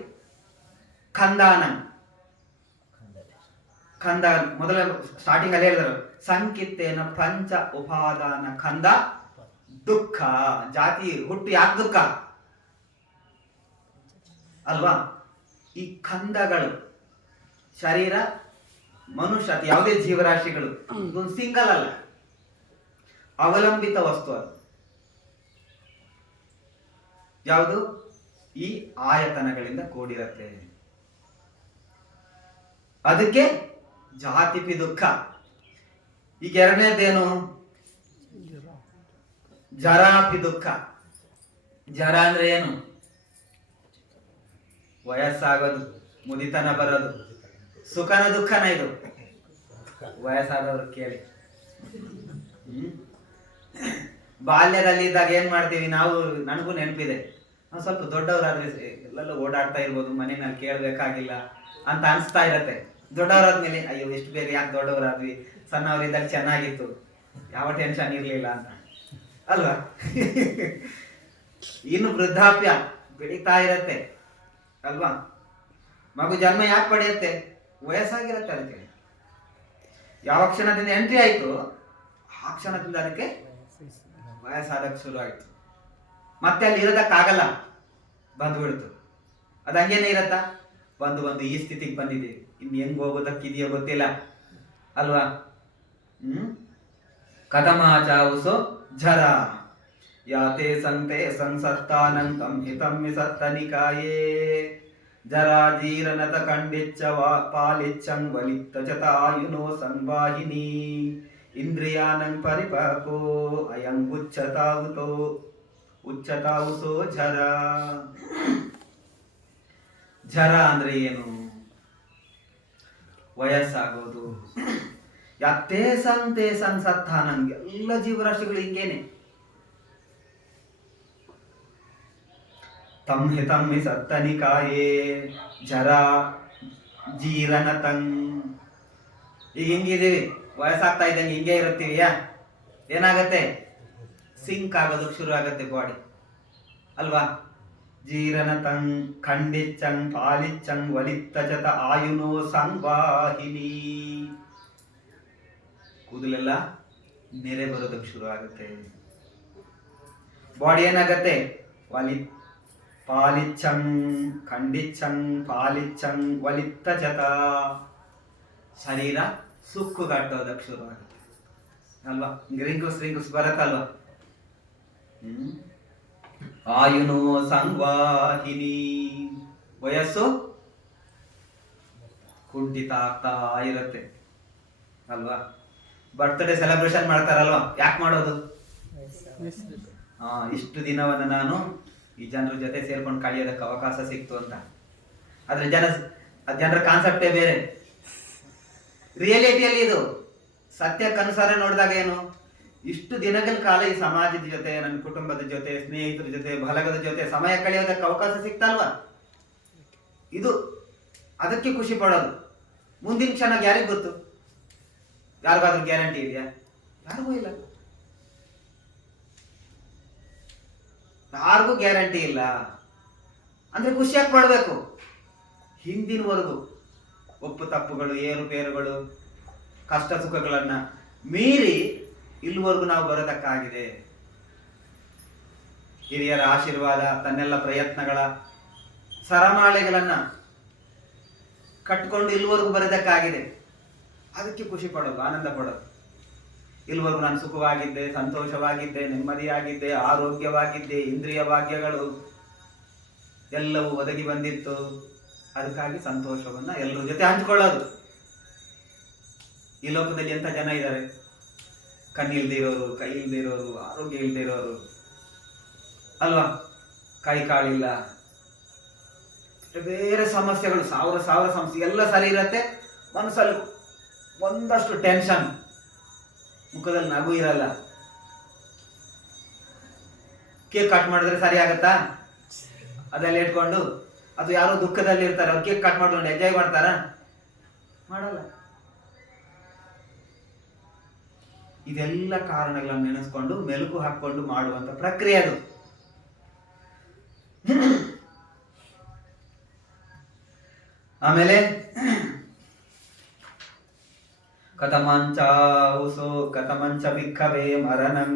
ಖಂದಾನ. ಖಂದ ಮೊದಲ ಸ್ಟಾರ್ಟಿಂಗ್ ಅಲ್ಲಿ ಹೇಳಿದ್ರು, ಸಂಕಿತ್ತೇನ ಪಂಚ ಉಪಾದಾನ ಖಂದ ದುಃಖ. ಜಾತಿ ಹುಟ್ಟು ಯಾಕೆ ದುಃಖ ಅಲ್ವಾ? ಈ ಖಂದಗಳು ಶರೀರ, ಮನುಷ್ಯ, ಯಾವುದೇ ಜೀವರಾಶಿಗಳು ಇದೊಂದು ಸಿಂಗಲ್ ಅಲ್ಲ, ಅವಲಂಬಿತ ವಸ್ತು. ಅದು ಯಾವುದು? ಈ ಆಯತನಗಳಿಂದ ಕೂಡಿರತ್ತೆ. ಅದಕ್ಕೆ ಜಾತಿಪಿ ದುಃಖ. ಈಗ ಎರಡನೇದೇನು? ಜರಾಪಿ ದುಃಖ. ಜರ ಅಂದ್ರೆ ಏನು? ವಯಸ್ಸಾಗೋದು, ಮುದಿತನ ಬರೋದು. ಸುಖನ ದುಃಖನ ಇದು? ವಯಸ್ಸಾದವರು ಕೇಳಿ. ಬಾಲ್ಯದಲ್ಲಿ ಇದ್ದಾಗ ಏನ್ ಮಾಡ್ತೀವಿ ನಾವು? ನನಗೂ ನೆನಪಿದೆ, ನಾವು ಸ್ವಲ್ಪ ದೊಡ್ಡವರಾದ್ರೆ ಎಲ್ಲೆಲ್ಲ ಓಡಾಡ್ತಾ ಇರ್ಬೋದು, ಮನೆಯಲ್ಲಿ ಕೇಳ್ಬೇಕಾಗಿಲ್ಲ ಅಂತ ಅನ್ಸ್ತಾ ಇರತ್ತೆ. ದೊಡ್ಡವರಾದ್ಮೇಲೆ ಅಯ್ಯೋ ಎಷ್ಟು ಬೇಗ ಯಾಕೆ ದೊಡ್ಡವರಾದ್ವಿ, ಸಣ್ಣವರಿದ್ದಾಗ ಚೆನ್ನಾಗಿತ್ತು, ಯಾವ ಟೆನ್ಷನ್ ಇರ್ಲಿಲ್ಲ ಅಂತ ಅಲ್ವಾ? ಇನ್ನು ವೃದ್ಧಾಪ್ಯ ಬೆಳೀತಾ ಇರತ್ತೆ ಅಲ್ವಾ? ಮಗು ಜನ್ಮ ಯಾಕೆ ಪಡೆಯುತ್ತೆ? ವಯಸ್ಸಾಗಿರತ್ತೆ. ಅದಕ್ಕೆ ಯಾವ ಕ್ಷಣದಿಂದ ಎಂಟ್ರಿ ಆಯ್ತು ಆ ಕ್ಷಣದಿಂದ ಅದಕ್ಕೆ ವಯಸ್ಸಾದಕ್ಕೆ ಶುರು ಆಯ್ತು. ಮತ್ತೆ ಅಲ್ಲಿ ಇರೋದಕ್ಕಾಗಲ್ಲ, ಬಂದ್ಬಿಡ್ತು. ಅದು ಹಂಗೇನೆ ಇರತ್ತಾ? ಬಂದು ಈ ಸ್ಥಿತಿಗೆ ಬಂದಿದೆ, ಇನ್ನು ಹೆಂಗ್ ಹೋಗೋದಕ್ಕಿದೆಯೋ ಗೊತ್ತಿಲ್ಲ ಅಲ್ವಾ? ಕಥಮಾಚಾವುಸೋ ಜರ ಯಾತೆ ಸಂತೆ ಸಂಸತ್ತಾನಂತಂ ಹಿತಂ ವಿಸತ್ತನಿಕಾಯೇ ಜರಾ ಜೀರನತ ಖಂಡಿಚ್ಚ ಪಾಲಿಚ್ಚಂ ವಲಿತ್ತ ಚತಾಯುನೋ ಸಂವಾಹಿನಿ. ಇಂದ್ರಿಯಾನಂ ಪರಿಪಾಕೋ ಅಯಂ ಉಚ್ಚತಾವುತೋ ಝರ. ಝರ ಅಂದ್ರೆ ಏನು? ವಯಸ್ಸಾಗೋದು. ತೇಸಂ ಸತ್ತಾನಂ, ಎಲ್ಲ ಜೀವರಾಶಿಗಳು ಹಿಂಗೇನೆ. ತಂ ಹಿ ಸತ್ತನಿಕಾಯೇ ಜರ ಜೀರನತಂ. ಈಗ ಹಿಂಗಿದೀವಿ, ವಯಸ್ಸಾಗ್ತಾ ಇದ್ದಂಗೆ ಹಿಂಗೆ ಇರುತ್ತೀವಿಯಾ, ಏನಾಗತ್ತೆ? ಸಿಂಕ್ ಆಗೋದಕ್ಕೆ ಶುರು ಆಗತ್ತೆ ಬಾಡಿ ಅಲ್ವಾ? ಜೀರನತಂ ಖಂಡಿಚ್ಚಂ ಪಾಲಿಚ್ಚಂ ವಲಿತ್ತಚತ ಆಯುನೋ ಸಂವಾಹಿನಿ. ಕೂದಲೆಲ್ಲ ನೆರೆ ಬರೋದಕ್ಕೆ ಶುರು ಆಗುತ್ತೆ. ಬಾಡಿ ಏನಾಗತ್ತೆ? ಪಾಲಿಚ್ಚಂ ಖಂಡಿಚ್ಚಂ ಪಾಲಿಚ್ಚಂ ವಲಿತ್ತಚತ. ಶರೀರ ಸುಕ್ಕುಗಟ್ಟೋದಕ್ಕೆ ಶುರು ಆಗುತ್ತೆ ಅಲ್ವಾ? ರಿಂಕಲ್ಸ್ ಬರತ್ತಲ್ವಾ? ಆಯುನೋ ಸಂವಾಹಿನಿ. ವಯಸ್ಸು ಕುಂಠಿತ ಆಗ್ತಾ ಇರುತ್ತೆ ಅಲ್ವಾ? ಬರ್ತ್ಡೇ ಸೆಲೆಬ್ರೇಷನ್ ಮಾಡ್ತಾರಲ್ವಾ, ಯಾಕೆ ಮಾಡೋದು? ಇಷ್ಟು ದಿನವನ್ನು ನಾನು ಈ ಜನರ ಜೊತೆ ಸೇರ್ಕೊಂಡು ಕಳೆಯೋದಕ್ಕೆ ಅವಕಾಶ ಸಿಕ್ತು ಅಂತ. ಆದ್ರೆ ಜನರ ಕಾನ್ಸೆಪ್ಟೇ ಬೇರೆ. ರಿಯಾಲಿಟಿಯಲ್ಲಿ ಇದು ಸತ್ಯಕ್ಕನುಸಾರ ನೋಡಿದಾಗ ಏನು, ಇಷ್ಟು ದಿನಗಳ ಕಾಲ ಈ ಸಮಾಜದ ಜೊತೆ, ನನ್ನ ಕುಟುಂಬದ ಜೊತೆ, ಸ್ನೇಹಿತರ ಜೊತೆ, ಬಲಗದ ಜೊತೆ ಸಮಯ ಕಳೆಯೋದಕ್ಕೆ ಅವಕಾಶ ಸಿಕ್ತಲ್ವಾ? ಇದು ಅದಕ್ಕೆ ಖುಷಿ ಪಡೋದು. ಮುಂದಿನ ಕ್ಷಣ ಯಾರಿಗ್ ಗೊತ್ತು? ಯಾರಿಗಾದ್ರೂ ಗ್ಯಾರಂಟಿ ಇದೆಯಾ? ಯಾರಿಗೂ ಇಲ್ಲ. ಯಾರಿಗೂ ಗ್ಯಾರಂಟಿ ಇಲ್ಲ. ಅಂದ್ರೆ ಖುಷಿಯಾಗಿ ಪಡ್ಬೇಕು. ಹಿಂದಿನವರೆಗೂ ಒಪ್ಪು ತಪ್ಪುಗಳು, ಏರುಪೇರುಗಳು, ಕಷ್ಟ ಸುಖಗಳನ್ನ ಮೀರಿ ಇಲ್ಲಿವರೆಗೂ ನಾವು ಬರೋದಕ್ಕಾಗಿದೆ. ಹಿರಿಯರ ಆಶೀರ್ವಾದ, ತನ್ನೆಲ್ಲ ಪ್ರಯತ್ನಗಳ ಸರಮಾಳೆಗಳನ್ನ ಕಟ್ಕೊಂಡು ಇಲ್ಲಿವರೆಗೂ ಬರೋದಕ್ಕಾಗಿದೆ. ಅದಕ್ಕೆ ಖುಷಿ ಪಡೋದು, ಆನಂದ ಪಡೋದು. ಇಲ್ಲಿವರೆಗೂ ನಾನು ಸುಖವಾಗಿದ್ದೆ, ಸಂತೋಷವಾಗಿದ್ದೆ, ನೆಮ್ಮದಿಯಾಗಿದ್ದೆ, ಆರೋಗ್ಯವಾಗಿದ್ದೆ, ಇಂದ್ರಿಯ ಭಾಗ್ಯಗಳು ಎಲ್ಲವೂ ಒದಗಿ ಬಂದಿತ್ತು. ಅದಕ್ಕಾಗಿ ಸಂತೋಷವನ್ನ ಎಲ್ಲರ ಜೊತೆ ಹಂಚ್ಕೊಳ್ಳೋದು. ಈ ಲೋಕದಲ್ಲಿ ಎಂತ ಜನ ಇದ್ದಾರೆ? ಕಣ್ಣಿಲ್ದೇ ಇರೋರು, ಕೈ ಇಲ್ದೇ ಇರೋರು, ಆರೋಗ್ಯ ಇಲ್ದೇ ಇರೋರು ಅಲ್ವಾ? ಕೈ ಕಾಳಿಲ್ಲ, ಬೇರೆ ಸಮಸ್ಯೆಗಳು, ಸಾವಿರ ಸಮಸ್ಯೆ ಎಲ್ಲ ಸರಿ ಇರತ್ತೆ. ಮನಸ್ಸಲ್ಲಿ ಒಂದಷ್ಟು ಟೆನ್ಷನ್, ಮುಖದಲ್ಲಿ ನಗು ಇರಲ್ಲ. ಕೇಕ್ ಕಟ್ ಮಾಡಿದ್ರೆ ಸರಿ ಆಗತ್ತಾ? ಅದೆಲ್ಲ ಇಟ್ಕೊಂಡು, ಅದು ಯಾರೋ ದುಃಖದಲ್ಲಿ ಇರ್ತಾರೆ, ಅವ್ರು ಕೇಕ್ ಕಟ್ ಮಾಡ್ಕೊಂಡು ಎಂಜಾಯ್ ಮಾಡ್ತಾರ? ಮಾಡಲ್ಲ. ಇದೆಲ್ಲ ಕಾರಣಗಳನ್ನು ನೆನೆಸ್ಕೊಂಡು ಮೆಲುಕು ಹಾಕೊಂಡು ಮಾಡುವಂತ ಪ್ರಕ್ರಿಯೆ ಅದು. ಆಮೇಲೆ ಕಥಮಂಚ ಭಿಕ್ಕವೇ ಮರಣಂ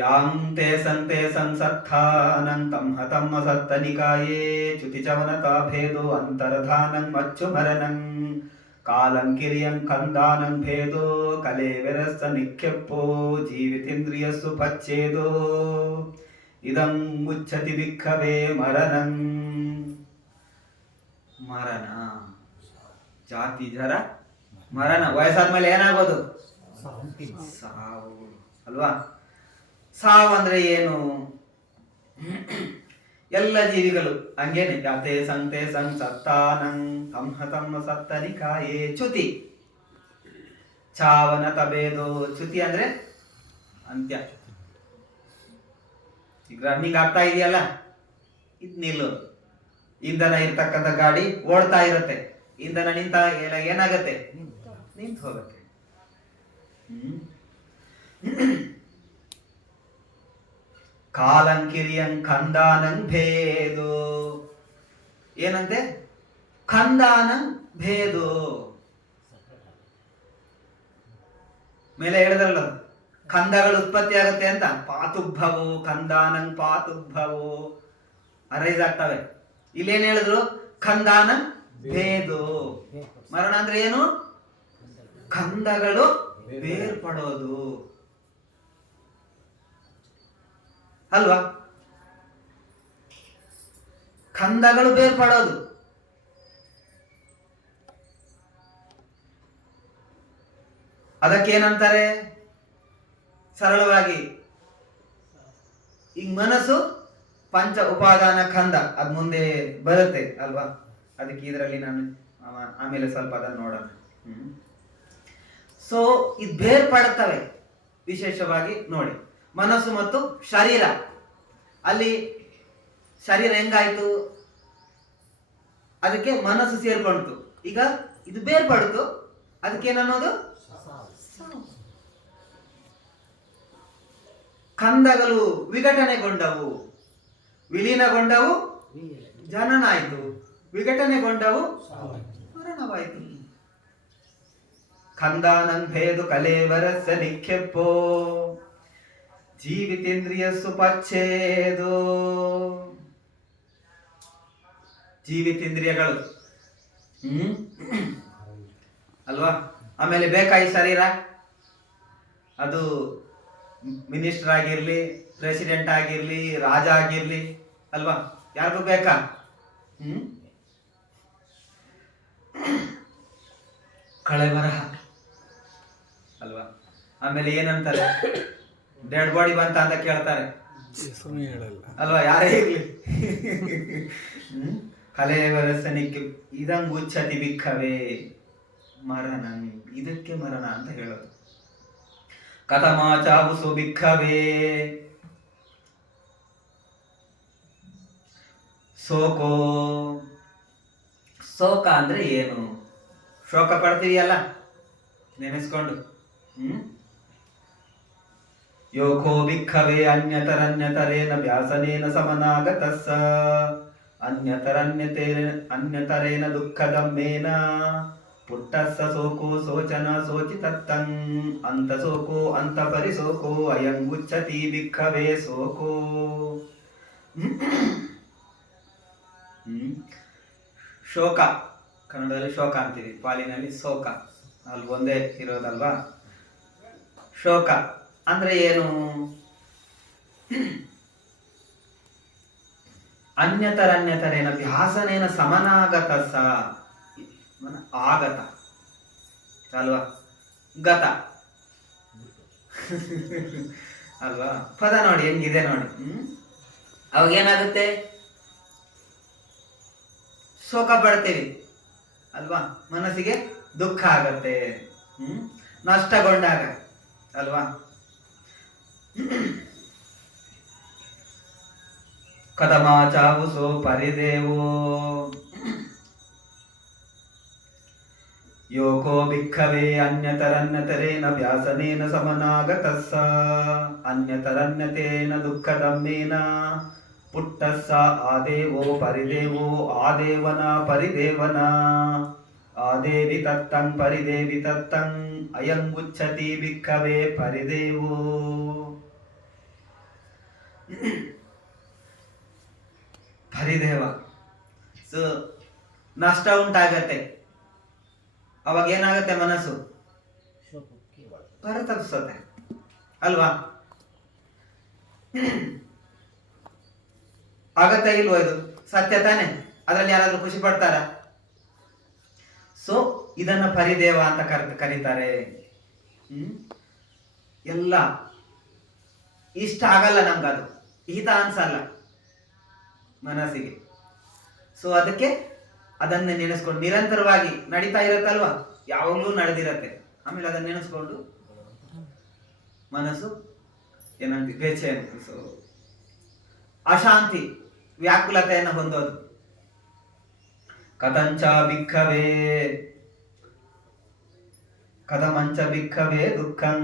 ಯಾಂತೆ ಸಂತೆ ಸಂಸತ್ಥಾನಂ ತಂ ಹತಂ ಅಸತ್ತನಿಕಾಯೇ ಚ್ಯುತಿಚವನತಾ ಭೇದೋ ಅಂತರ್ಧಾನಂ ಮಚ್ಚು ಮರಣಂ ಕಾಲಂ ಕಿರಿಯಂ ಕಂದಾನಂ ಭೇದೋ ಕಲೇವೆರಸ್ಸ ನಿಕ್ಷೆಪ್ಪೋ ಜೀವಿತೇಂದ್ರಿಯಸ್ಸು ಪಚ್ಚೇದೋ ಇದಂ ಮುಚ್ಚತಿ ಭಿಕ್ಕವೇ ಮರಣಂ. ಮರಣ, ಜಾತಿ ಜರ ಮರಣ. ವಯಸ್ಸಾದ್ಮೇಲೆ ಏನಾಗೋದು? ಸಾವು ಅಲ್ವಾ? ಸಾವು ಅಂದ್ರೆ ಏನು? ಎಲ್ಲ ಜೀವಿಗಳು ಹಂಗೇನೆ. ಜಾತೆ ಸಂತೆ ಸಂಸತ್ತಾನಂ ಸಂಹತಮ್ಮ ಸತ್ತನಿಕಾಯೇ ಚ್ಯುತಿ ಚಾವನ ತಬೇದೋ. ಚ್ಯುತಿ ಅಂದ್ರೆ ಅಂತ್ಯ. ಈಗ ರನ್ನಿಂಗ್ ಆಗ್ತಾ ಇದೆಯಲ್ಲ, ಇದ್ ನಿಲ್ಲು. ಇಂಧನ ಇರ್ತಕ್ಕಂಥ ಗಾಡಿ ಓಡ್ತಾ ಇರುತ್ತೆ, ಇಂಧನ ನಿಂತ ಏನಾಗತ್ತೆ? ನಿಂತು ಹೋಗುತ್ತೆ. ಕಾಲಂಕಿರಿಯಂ ಖಂದಾನಂ ಭೇದೋ. ಏನಂತೆ? ಖಂದಾನಂ ಭೇದೋ. ಮೇಲೆ ಹೇಳಿದ್ರಲ್ಲ, ಖಂದಗಳು ಉತ್ಪತ್ತಿ ಆಗುತ್ತೆ ಅಂತ. ಪಾತುಭವೋ ಖಂದಾನಂ ಪಾತುಭವೋ ಅರೈಸ್ ಆಗ್ತವೆ. ಇಲ್ಲೇನ್ ಹೇಳಿದ್ರು? ಖಂದಾನಂ ಭೇದೋ. ಮರಣ ಅಂದ್ರೆ ಏನು? ಖಂದಗಳು ಬೇರ್ಪಡೋದು ಅಲ್ವಾ? ಖಂದಗಳು ಬೇರ್ಪಡೋದು. ಅದಕ್ಕೇನಂತಾರೆ ಸರಳವಾಗಿ, ಈಗ ಮನಸ್ಸು ಪಂಚ ಉಪಾದಾನ ಖಂಡ, ಅದ್ ಮುಂದೆ ಬರುತ್ತೆ ಅಲ್ವಾ, ಅದಕ್ಕೆ ಇದರಲ್ಲಿ ನಾನು ಆಮೇಲೆ ಸ್ವಲ್ಪ ಅದನ್ನು ನೋಡೋಣ. ಸೊ ಇದು ಬೇರ್ಪಡ್ತವೆ ವಿಶೇಷವಾಗಿ ನೋಡಿ. ಮನಸ್ಸು ಮತ್ತು ಶರೀರ, ಅಲ್ಲಿ ಶರೀರ ಹೆಂಗಾಯ್ತು, ಅದಕ್ಕೆ ಮನಸ್ಸು ಸೇರ್ಕೊಳ್ತು. ಈಗ ಇದು ಬೇರ್ಪಡ್ತು, ಅದಕ್ಕೇನನ್ನೋದು ಖಂಡಗಳು ವಿಘಟನೆಗೊಂಡವು, ವಿಲೀನಗೊಂಡವು, ಜನನ ಆಯ್ತು, ವಿಘಟನೆಗೊಂಡವು, ಮರಣವಾಯಿತು. ಖಂದಾನಂ ಭೇದು ಕಲೇವರಸ್ಯ ನಿಕ್ಷೇಪೋ ಜೀವಿತೇಂದ್ರಿಯ ಸುಪಚ್ಛೇದೋ. ಜೀವಿತೇಂದ್ರಿಯಗಳು ಅಲ್ವಾ. ಆಮೇಲೆ ಬೇಕಾಯಿ ಶರೀರ, ಅದು ಮಿನಿಸ್ಟರ್ ಆಗಿರ್ಲಿ, ಪ್ರೆಸಿಡೆಂಟ್ ಆಗಿರ್ಲಿ, ರಾಜ ಆಗಿರ್ಲಿ ಅಲ್ವಾ, ಯಾರಿಗೂ ಬೇಕಾ? ಕಳೆಬರಹ ಅಲ್ವಾ. ಆಮೇಲೆ ಏನಂತಾರೆ, ಡೆಡ್ ಬಾಡಿ ಬಂತ ಅಂತ ಕೇಳ್ತಾರೆ ಅಲ್ವಾ, ಯಾರೇ ಇರ್ಲಿ. ಕಲೇವರಸನಿಕ್ಕೆ ಇದಂಗ್ ಉಚ್ಚತಿ ಬಿಕ್ಕವೇ ಮರಣ, ಇದಕ್ಕೆ ಮರಣ ಅಂತ ಹೇಳೋದು. ಕಥಮಾಚಾವುಸು ಬಿಕ್ಕವೇ ಸೋಕೋ. ಶೋಕ ಅಂದ್ರೆ ಏನು? ಶೋಕ ಪಡ್ತೀವಿ ಅಲ್ಲ ನೆನೆಸ್ಕೊಂಡು. ಯೋಕೋ ಬಿಕ್ಕವೇ ಅನ್ಯತರನ್ಯತರೇನ ವ್ಯಾಸನೇನ ಸಮನಾಗತಸ್ಸ ಅನ್ಯತರೇನ ದುಃಖದಮ್ಮೇನ ಪುಟ್ಟಸ್ಸ ಸೋಕೋ ಶೋಚನ ಶೋಚಿತತ್ತಂ ಅಂತ ಸೋಕೋ ಅಂತ ಪರಿಸೋಕೋ ಅಯಂಗುಚ್ಚತಿ ಬಿಕ್ಕವೇ ಸೋಕೋ. ಶೋಕ ಕನ್ನಡದಲ್ಲಿ ಶೋಕ ಅಂತೀವಿ, ಪಾಲಿನಲ್ಲಿ ಶೋಕ, ಅಲ್ಲಿ ಒಂದೇ ಇರೋದಲ್ವಾ. ಶೋಕ ಅಂದ್ರೆ ಏನು? ಅನ್ಯತರನ್ಯತರೇನ ವ್ಯಾಸನೇನ ಸಮನಾಗತ ಸ, ಆಗತ ಅಲ್ವಾ, ಗತ ಅಲ್ವಾ. ಪದ ನೋಡಿ ಹೆಂಗಿದೆ ನೋಡಿ. ಅವಾಗ ಏನಾಗುತ್ತೆ? ಶೋಕ ಪಡ್ತೀವಿ ಅಲ್ವಾ, ಮನಸ್ಸಿಗೆ ದುಃಖ ಆಗತ್ತೆ, ನಷ್ಟಗೊಂಡಾಗ ಅಲ್ವಾ. ಕದಮಾಚಾವುಸೋ ಪರಿದೇವೋ ಯೋಕೋ ಬಿಕ್ಕವೇ ಅನ್ಯತರನ್ಯತರೇನ ವ್ಯಾಸನೇನ ಸಮನಾಗತಸ್ಸ ಅನ್ಯತರನ್ಯತೇನ ದುಃಖದಮ್ಮೇನ ಪುಟ್ಟಸ್ಸ ಆದೇವೋ ಪರಿದೇವೋ ಆದೇವನ ಪರಿದೇವನ ಆದೇವಿ ತತ್ತಂ ಪರಿದೇವಿ ತತ್ತಂ ಅಯಂಗುಚ್ಚತಿ ಬಿಕ್ಕವೇ ಪರಿದೇವೋ. ಪರಿದೇವ. ಸೊ ನಷ್ಟ ಉಂಟಾಗತ್ತೆ, ಅವಾಗ ಏನಾಗತ್ತೆ? ಮನಸ್ಸು ಪರಿತಪಿಸುತ್ತೆ ಅಲ್ವಾ. ಆಗತ್ತೆ ಇಲ್ವೋ? ಇದು ಸತ್ಯ ತಾನೆ, ಅದರಲ್ಲಿ ಯಾರಾದ್ರೂ ಖುಷಿ ಪಡ್ತಾರ? ಸೊ ಇದನ್ನ ಪರಿದೇವ ಅಂತ ಕರೀತಾರೆ. ಎಲ್ಲ ಇಷ್ಟ ಆಗಲ್ಲ ನಮ್ಗದು, ಹಿತ ಅನ್ಸಲ್ಲ ಮನಸ್ಸಿಗೆ. ಸೊ ಅದಕ್ಕೆ ಅದನ್ನ ನೆನೆಸ್ಕೊಂಡು ನಿರಂತರವಾಗಿ ನಡೀತಾ ಇರತ್ತಲ್ವಾ, ಯಾವಾಗ್ಲೂ ನಡೆದಿರತ್ತೆ. ಆಮೇಲೆ ಅದನ್ನ ನೆನೆಸ್ಕೊಂಡು ಮನಸ್ಸು ಏನಂತ ಬೇಚೇನು, ಸೊ ಅಶಾಂತಿ, ವ್ಯಾಕುಲತೆಯನ್ನು ಹೊಂದೋದು. ಕಥಂಚ ಬಿಕ್ಕವೇ ಕಥಮಂಚ ಬಿಕ್ಕವೇ ದುಃಖಂ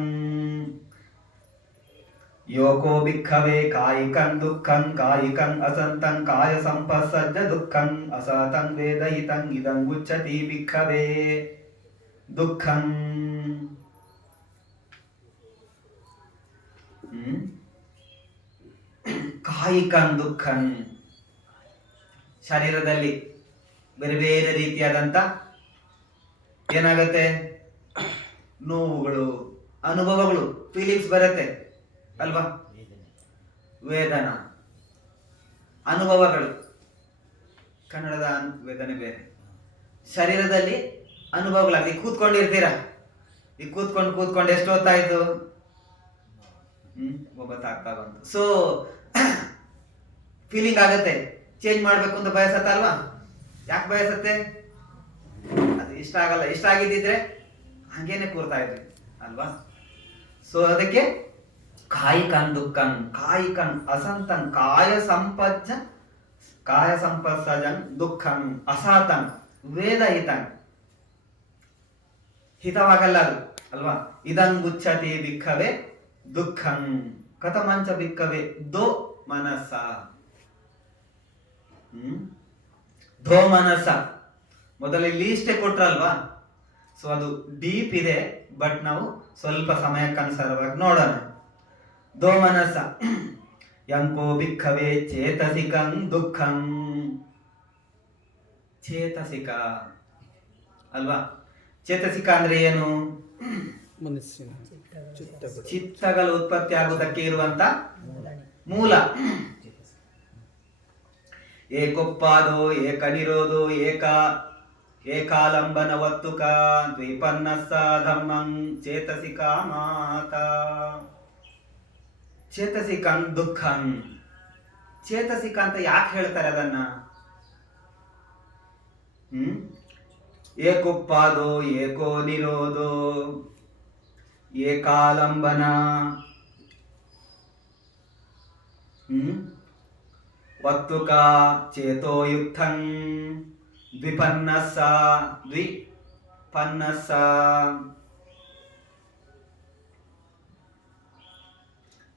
ಯೋಕೋ ಬಿಕ್ಕವೇ ಕಾಯಿಕಂ ದುಃಖಂ ಕಾಯಿಕಂ ಅಸಂತಂ ಕಾಯ ಸಂಪಸ್ಸಜ್ಜ ದುಃಖಂ ಅಸತಂ ವೇದಯಿತಂ ಇದಂ ಉಚ್ಚತಿ ಬಿಕ್ಕವೇ ದುಃಖಂ. ಕಾಯಿಕಂ ದುಃಖಂ, ಶರೀರದಲ್ಲಿ ಬೇರೆ ಬೇರೆ ರೀತಿಯಾದಂತ ಏನಾಗತ್ತೆ? ನೋವುಗಳು, ಅನುಭವಗಳು, ಫೀಲಿಂಗ್ಸ್ ಬರುತ್ತೆ ಅಲ್ವಾ. ವೇದನಾ ಅನುಭವಗಳು, ಕನ್ನಡದ ವೇದನೆ ಬೇರೆ, ಶರೀರದಲ್ಲಿ ಅನುಭವಗಳಾಗಿ ಕೂತ್ಕೊಂಡಿರ್ತೀರ ಈಗ ಕೂತ್ಕೊಂಡು ಎಷ್ಟು ಹೊತ್ತಾಯ್ತು? ಗೊತ್ತಾಗ್ತಾ ಬಂತು. ಸೊ ಫೀಲಿಂಗ್ ಆಗತ್ತೆ, ಚೇಂಜ್ ಮಾಡ್ಬೇಕು ಅಂತ ಬಯಸತ್ತ ಅಲ್ವಾ? ಯಾಕೆ ಬಯಸತ್ತೆ? ಅದು ಇಷ್ಟ ಆಗಲ್ಲ. ಇಷ್ಟ ಆಗಿದ್ದಿದ್ರೆ ಹಂಗೇನೆ ಕೂರ್ತಾ ಇದ್ವಿ ಅಲ್ವಾ? ಸೊ ಅದಕ್ಕೆ ಕಾಯಿಕನ್ ದುಃಖನ್, ಕಾಯಿಕನ್ ಅಸಂತನ್, ಕಾಯ ಸಂಪತ್ಸಜನ್ ದುಃಖನ್ ಅಸಾತನ್ ವೇದಹಿತನ್. ಹಿತವಾಗಲ್ಲ ಅದು ಅಲ್ವಾ? ಇದಂಗುಚ್ಛತಿ ಬಿಕ್ಕವೇ ದುಃಖಂ ಕಥಮಂಚ ಬಿಕ್ಕವೇ ದೋ ಮನಸ್ಸ. ಧೋ ಮನಸ್ಸ ಮೊದಲಲ್ಲಿ ಇಷ್ಟೇ ಕೊಟ್ರಲ್ವಾ? ಸೊ ಅದು ಡೀಪ್ ಇದೆ, ಬಟ್ ನಾವು ಸ್ವಲ್ಪ ಸಮಯಕ್ಕನುಸಾರವಾಗಿ ನೋಡೋಣ. ದೋ ಮನಸ್ಸ ಯಂಕೋ ಬಿಕ್ಕವೇ ಚೇತಸಿಕಂ ದುಃಖಂ. ಚೇತಸಿಕ ಅಲ್ವಾ? ಚೇತಸಿಕ ಅಂದ್ರೆ ಏನು? ಮನಸ್ಸಿನ ಚಿತ್ತಗಳು ಉತ್ಪತ್ತಿ ಆಗುವುದಕ್ಕೆ ಇರುವಂತ ಮೂಲ. ಏಕೊಪ್ಪಾದೋ ಏಕನಿರೋಧೋ ಏಕಾಲಂಬನ ವತ್ತುಕ ದ್ವಿಪನ್ನಸ್ಸ ಧಮ್ಮಂ ಚೇತಸಿಕ ಮಾತಾ. ಚೇತಸಿಕಂ ದುಃಖಂ. ಚೇತಸಿಕ ಅಂತ ಯಾಕೆ ಹೇಳ್ತಾರೆ ಅದನ್ನ? ಏಕೊಪ್ಪಾದೋ ಏಕೋ ನಿರೋಧೋ ಏಕಾಲಂಬನ ವತ್ತುಕ ಚೇತೋಯುಕ್ತಂ ದ್ವಿಪನ್ನಸ್ಸ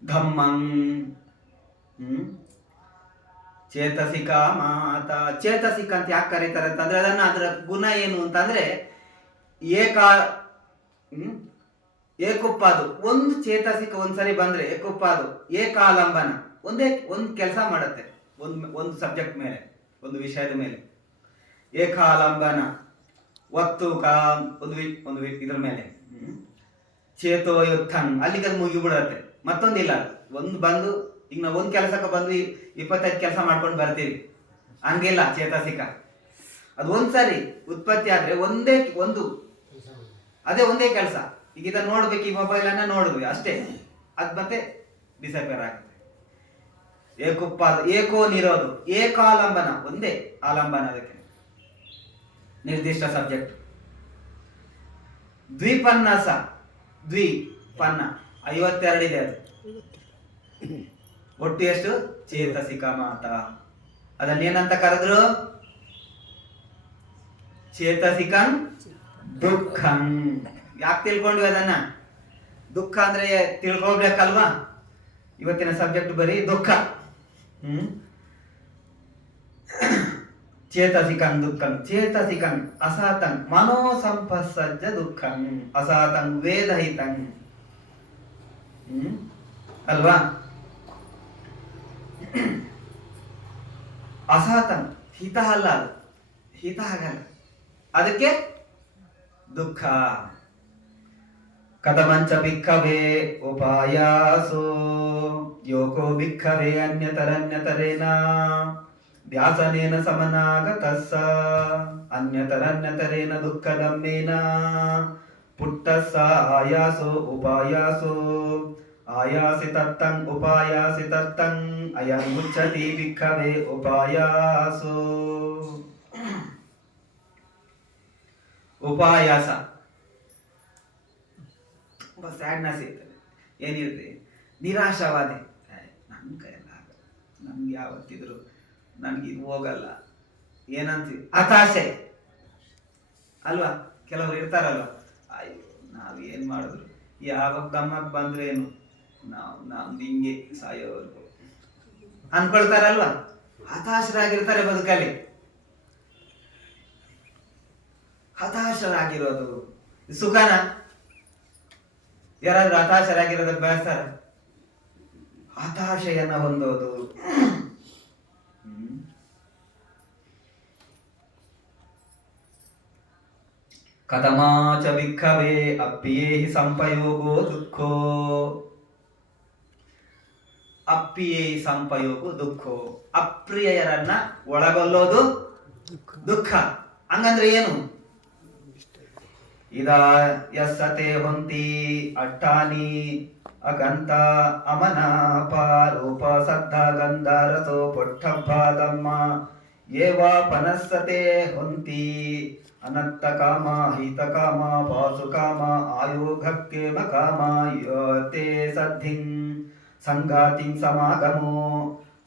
ಧಮ್ಮಂ ಚೇತಸಿಕ ಮಾತ. ಚೇತಸಿಕ ಅಂತ ಯಾಕೆ ಕರೀತಾರೆ ಅಂತಂದ್ರೆ ಅದರ ಗುಣ ಏನು ಅಂತಂದ್ರೆ ಏಕುಪ್ಪಾದು. ಒಂದು ಚೇತಸಿಕ ಒಂದ್ಸರಿ ಬಂದ್ರೆ ಏಕುಪ್ಪಾದು ಏಕಾಲಂಬನ, ಒಂದು ಕೆಲಸ ಮಾಡುತ್ತೆ, ಒಂದು ಸಬ್ಜೆಕ್ಟ್ ಮೇಲೆ, ಒಂದು ವಿಷಯದ ಮೇಲೆ. ಏಕಾಲಂಬನ ವತ್ತುಕ ಒಂದು ಇದ್ರ ಮೇಲೆ. ಚೇತೋಯುಕ್ತಂ ಅಲ್ಲಿಗೆ ಅದು ಮುಗಿಬಿಡತ್ತೆ, ಮತ್ತೊಂದಿಲ್ಲ. ಒಂದು ಬಂದು ಈಗ ನಾವು ಒಂದು ಕೆಲಸಕ್ಕೆ ಬಂದು 25 ಕೆಲಸ ಮಾಡ್ಕೊಂಡು ಬರ್ತೀವಿ, ಹಂಗಿಲ್ಲ ಚೇತಸಿಕ. ಅದು ಒಂದ್ಸರಿ ಉತ್ಪತ್ತಿ ಆದ್ರೆ ಅದೇ ಒಂದೇ ಕೆಲಸ. ಈಗ ಇದನ್ನ ನೋಡ್ಬೇಕು, ಈ ಮೊಬೈಲ್ ಅನ್ನ ನೋಡಿದ್ವಿ ಅಷ್ಟೇ, ಅದ್ ಮತ್ತೆ ಡಿಸಪೇರ್ ಆಗುತ್ತೆ. ಏಕುಪ್ಪಾದ ಏಕೋ ನಿರೋಧ ಏಕಾಲಂಬನ, ಒಂದೇ ಆಲಂಬನ, ಅದಕ್ಕೆ ನಿರ್ದಿಷ್ಟ ಸಬ್ಜೆಕ್ಟ್. ದ್ವಿಪನ್ನಸ ದ್ವಿಪನ್ನ 52 ಇದೆ ಅದು. ಒಟ್ಟು ಎಷ್ಟು? ಚೇತಸಿಕ ಮಾತ. ಅದನ್ನ ಏನಂತ ಕರೆದ್ರು? ಚೇತಸಿಕಂ ದುಃಖಂ. ಯಾಕೆ ತಿಳ್ಕೊಂಡ್ವಿ ಅದನ್ನ? ದುಃಖ ಅಂದ್ರೆ ತಿಳ್ಕೊಳ್ಬೇಕಲ್ವಾ? ಇವತ್ತಿನ ಸಬ್ಜೆಕ್ಟ್ ಬರೀ ದುಃಖ. ಚೇತಸಿಕಂ ದುಃಖಂ ಚೇತಸಿಕಂ ಅಸಾತಂ ಮನೋಸಂಪತ್ಸಜ್ಜ ದುಃಖಂ ಅಸಾತಂ ವೇದಹಿತಂ ಅಲ್ವಾ? ಅಸಾತಂ ಹಿತ ಅಲ್ಲ, ಅದು ಹಿತ ಆಗಲ್ಲ, ಅದಕ್ಕೆ ದುಃಖ. ಕಥಮಂಚ ಭಿಕ್ಕವೇ ಉಪಾಯಾಸೋ ಯೋಗೋ ಭಿಕ್ಕವೇ ಅನ್ಯತರನ್ಯತರೇನ ವ್ಯಾಸನೇನ ಸಮನಾಗತಸ್ಸ ಅನ್ಯತರನ್ಯತರೇನ ದುಃಖಗಮ್ಯೇನ ಪುಟ್ಟಸ್ಸ ಆಯಾಸೋ ಉಪಾಯಾಸೋ ಆಯಾಸಿ ತತ್ತಂ ಉಪಾಯಾಸಿ ತತ್ತಂ ಅಯಂ ಮುಚ್ಚತಿ ಭಿಕ್ಕವೇ ಉಪಾಯಾಸೋ. ಉಪಾಯಾಸ ತುಂಬಾ ಸ್ಯಾಡ್ನೆಸ್ ಇರ್ತದೆ. ಏನಿರುತ್ತೆ? ನಿರಾಶಾವಾದಿ. ನನ್ನ ಕೈಯಲ್ಲ ಆಗಲ್ಲ, ನನ್ಗೆ ಯಾವತ್ತಿದ್ರು ನನ್ಗಿದು ಹೋಗಲ್ಲ, ಏನಂತೀವಿ? ಹತಾಶೆ ಅಲ್ವಾ? ಕೆಲವರು ಇರ್ತಾರಲ್ವ, ಅಯ್ಯೋ ನಾವ್ ಏನ್ ಮಾಡಿದ್ರು, ಯಾವಾಗ ದಮ್ಮಕ್ ಬಂದ್ರೇನು, ನಮ್ದು ಹಿಂಗೆ ಸಾಯೋವರೆಗೂ ಅನ್ಕೊಳ್ತಾರಲ್ವಾ? ಹತಾಶರಾಗಿರ್ತಾರೆ ಬದುಕಲ್ಲಿ. ಹತಾಶರಾಗಿರೋದು ಸುಖನ? ಯಾರಾದ್ರೂ ಹತಾಶರಾಗಿರೋದಕ್ಕೆ ಬಯಸ್ತಾರ? ಹತಾಶೆಯನ್ನ ಹೊಂದೋದು. ಕಥಮಾಚ ವಿಕ್ಕವೇ ಅಪ್ಪಿಯೇಹಿ ಸಂಪಯೋಗೋ ದುಃಖೋ. ಅಪ್ಪಿಯೇಹಿ ಸಂಪಯೋಗೋ ದುಃಖೋ. ಅಪ್ರಿಯರನ್ನ ಒಳಗೊಳ್ಳೋದು ದುಃಖ. ಹಂಗಂದ್ರೆ ಏನು? ಇದ ಯಸ್ಸತೆ ಹೊಂತಿ ಅಟ್ಟಾನಿ ಅಗಂತ ಅಮನ ಪಾರೂಪ ಸದ್ದ ಗಂಧ ರಸೋ ಪೊಟ್ಟಬ್ಬ ದಮ್ಮ ಏವ ಪನಸ್ಸತೆ ಹೊಂತಿ ಅನಂತ ಕಾಮ ಹಿತ ಕಾಮ ಪಾಸು ಕಾಮ ಆಯೋಗಕ್ಕೇಮ ಕಾಮ ಯೋತೆ ಸದ್ಧಿಂ ಸಂಗಾತಿಂ ಸಮಾಗಮೋ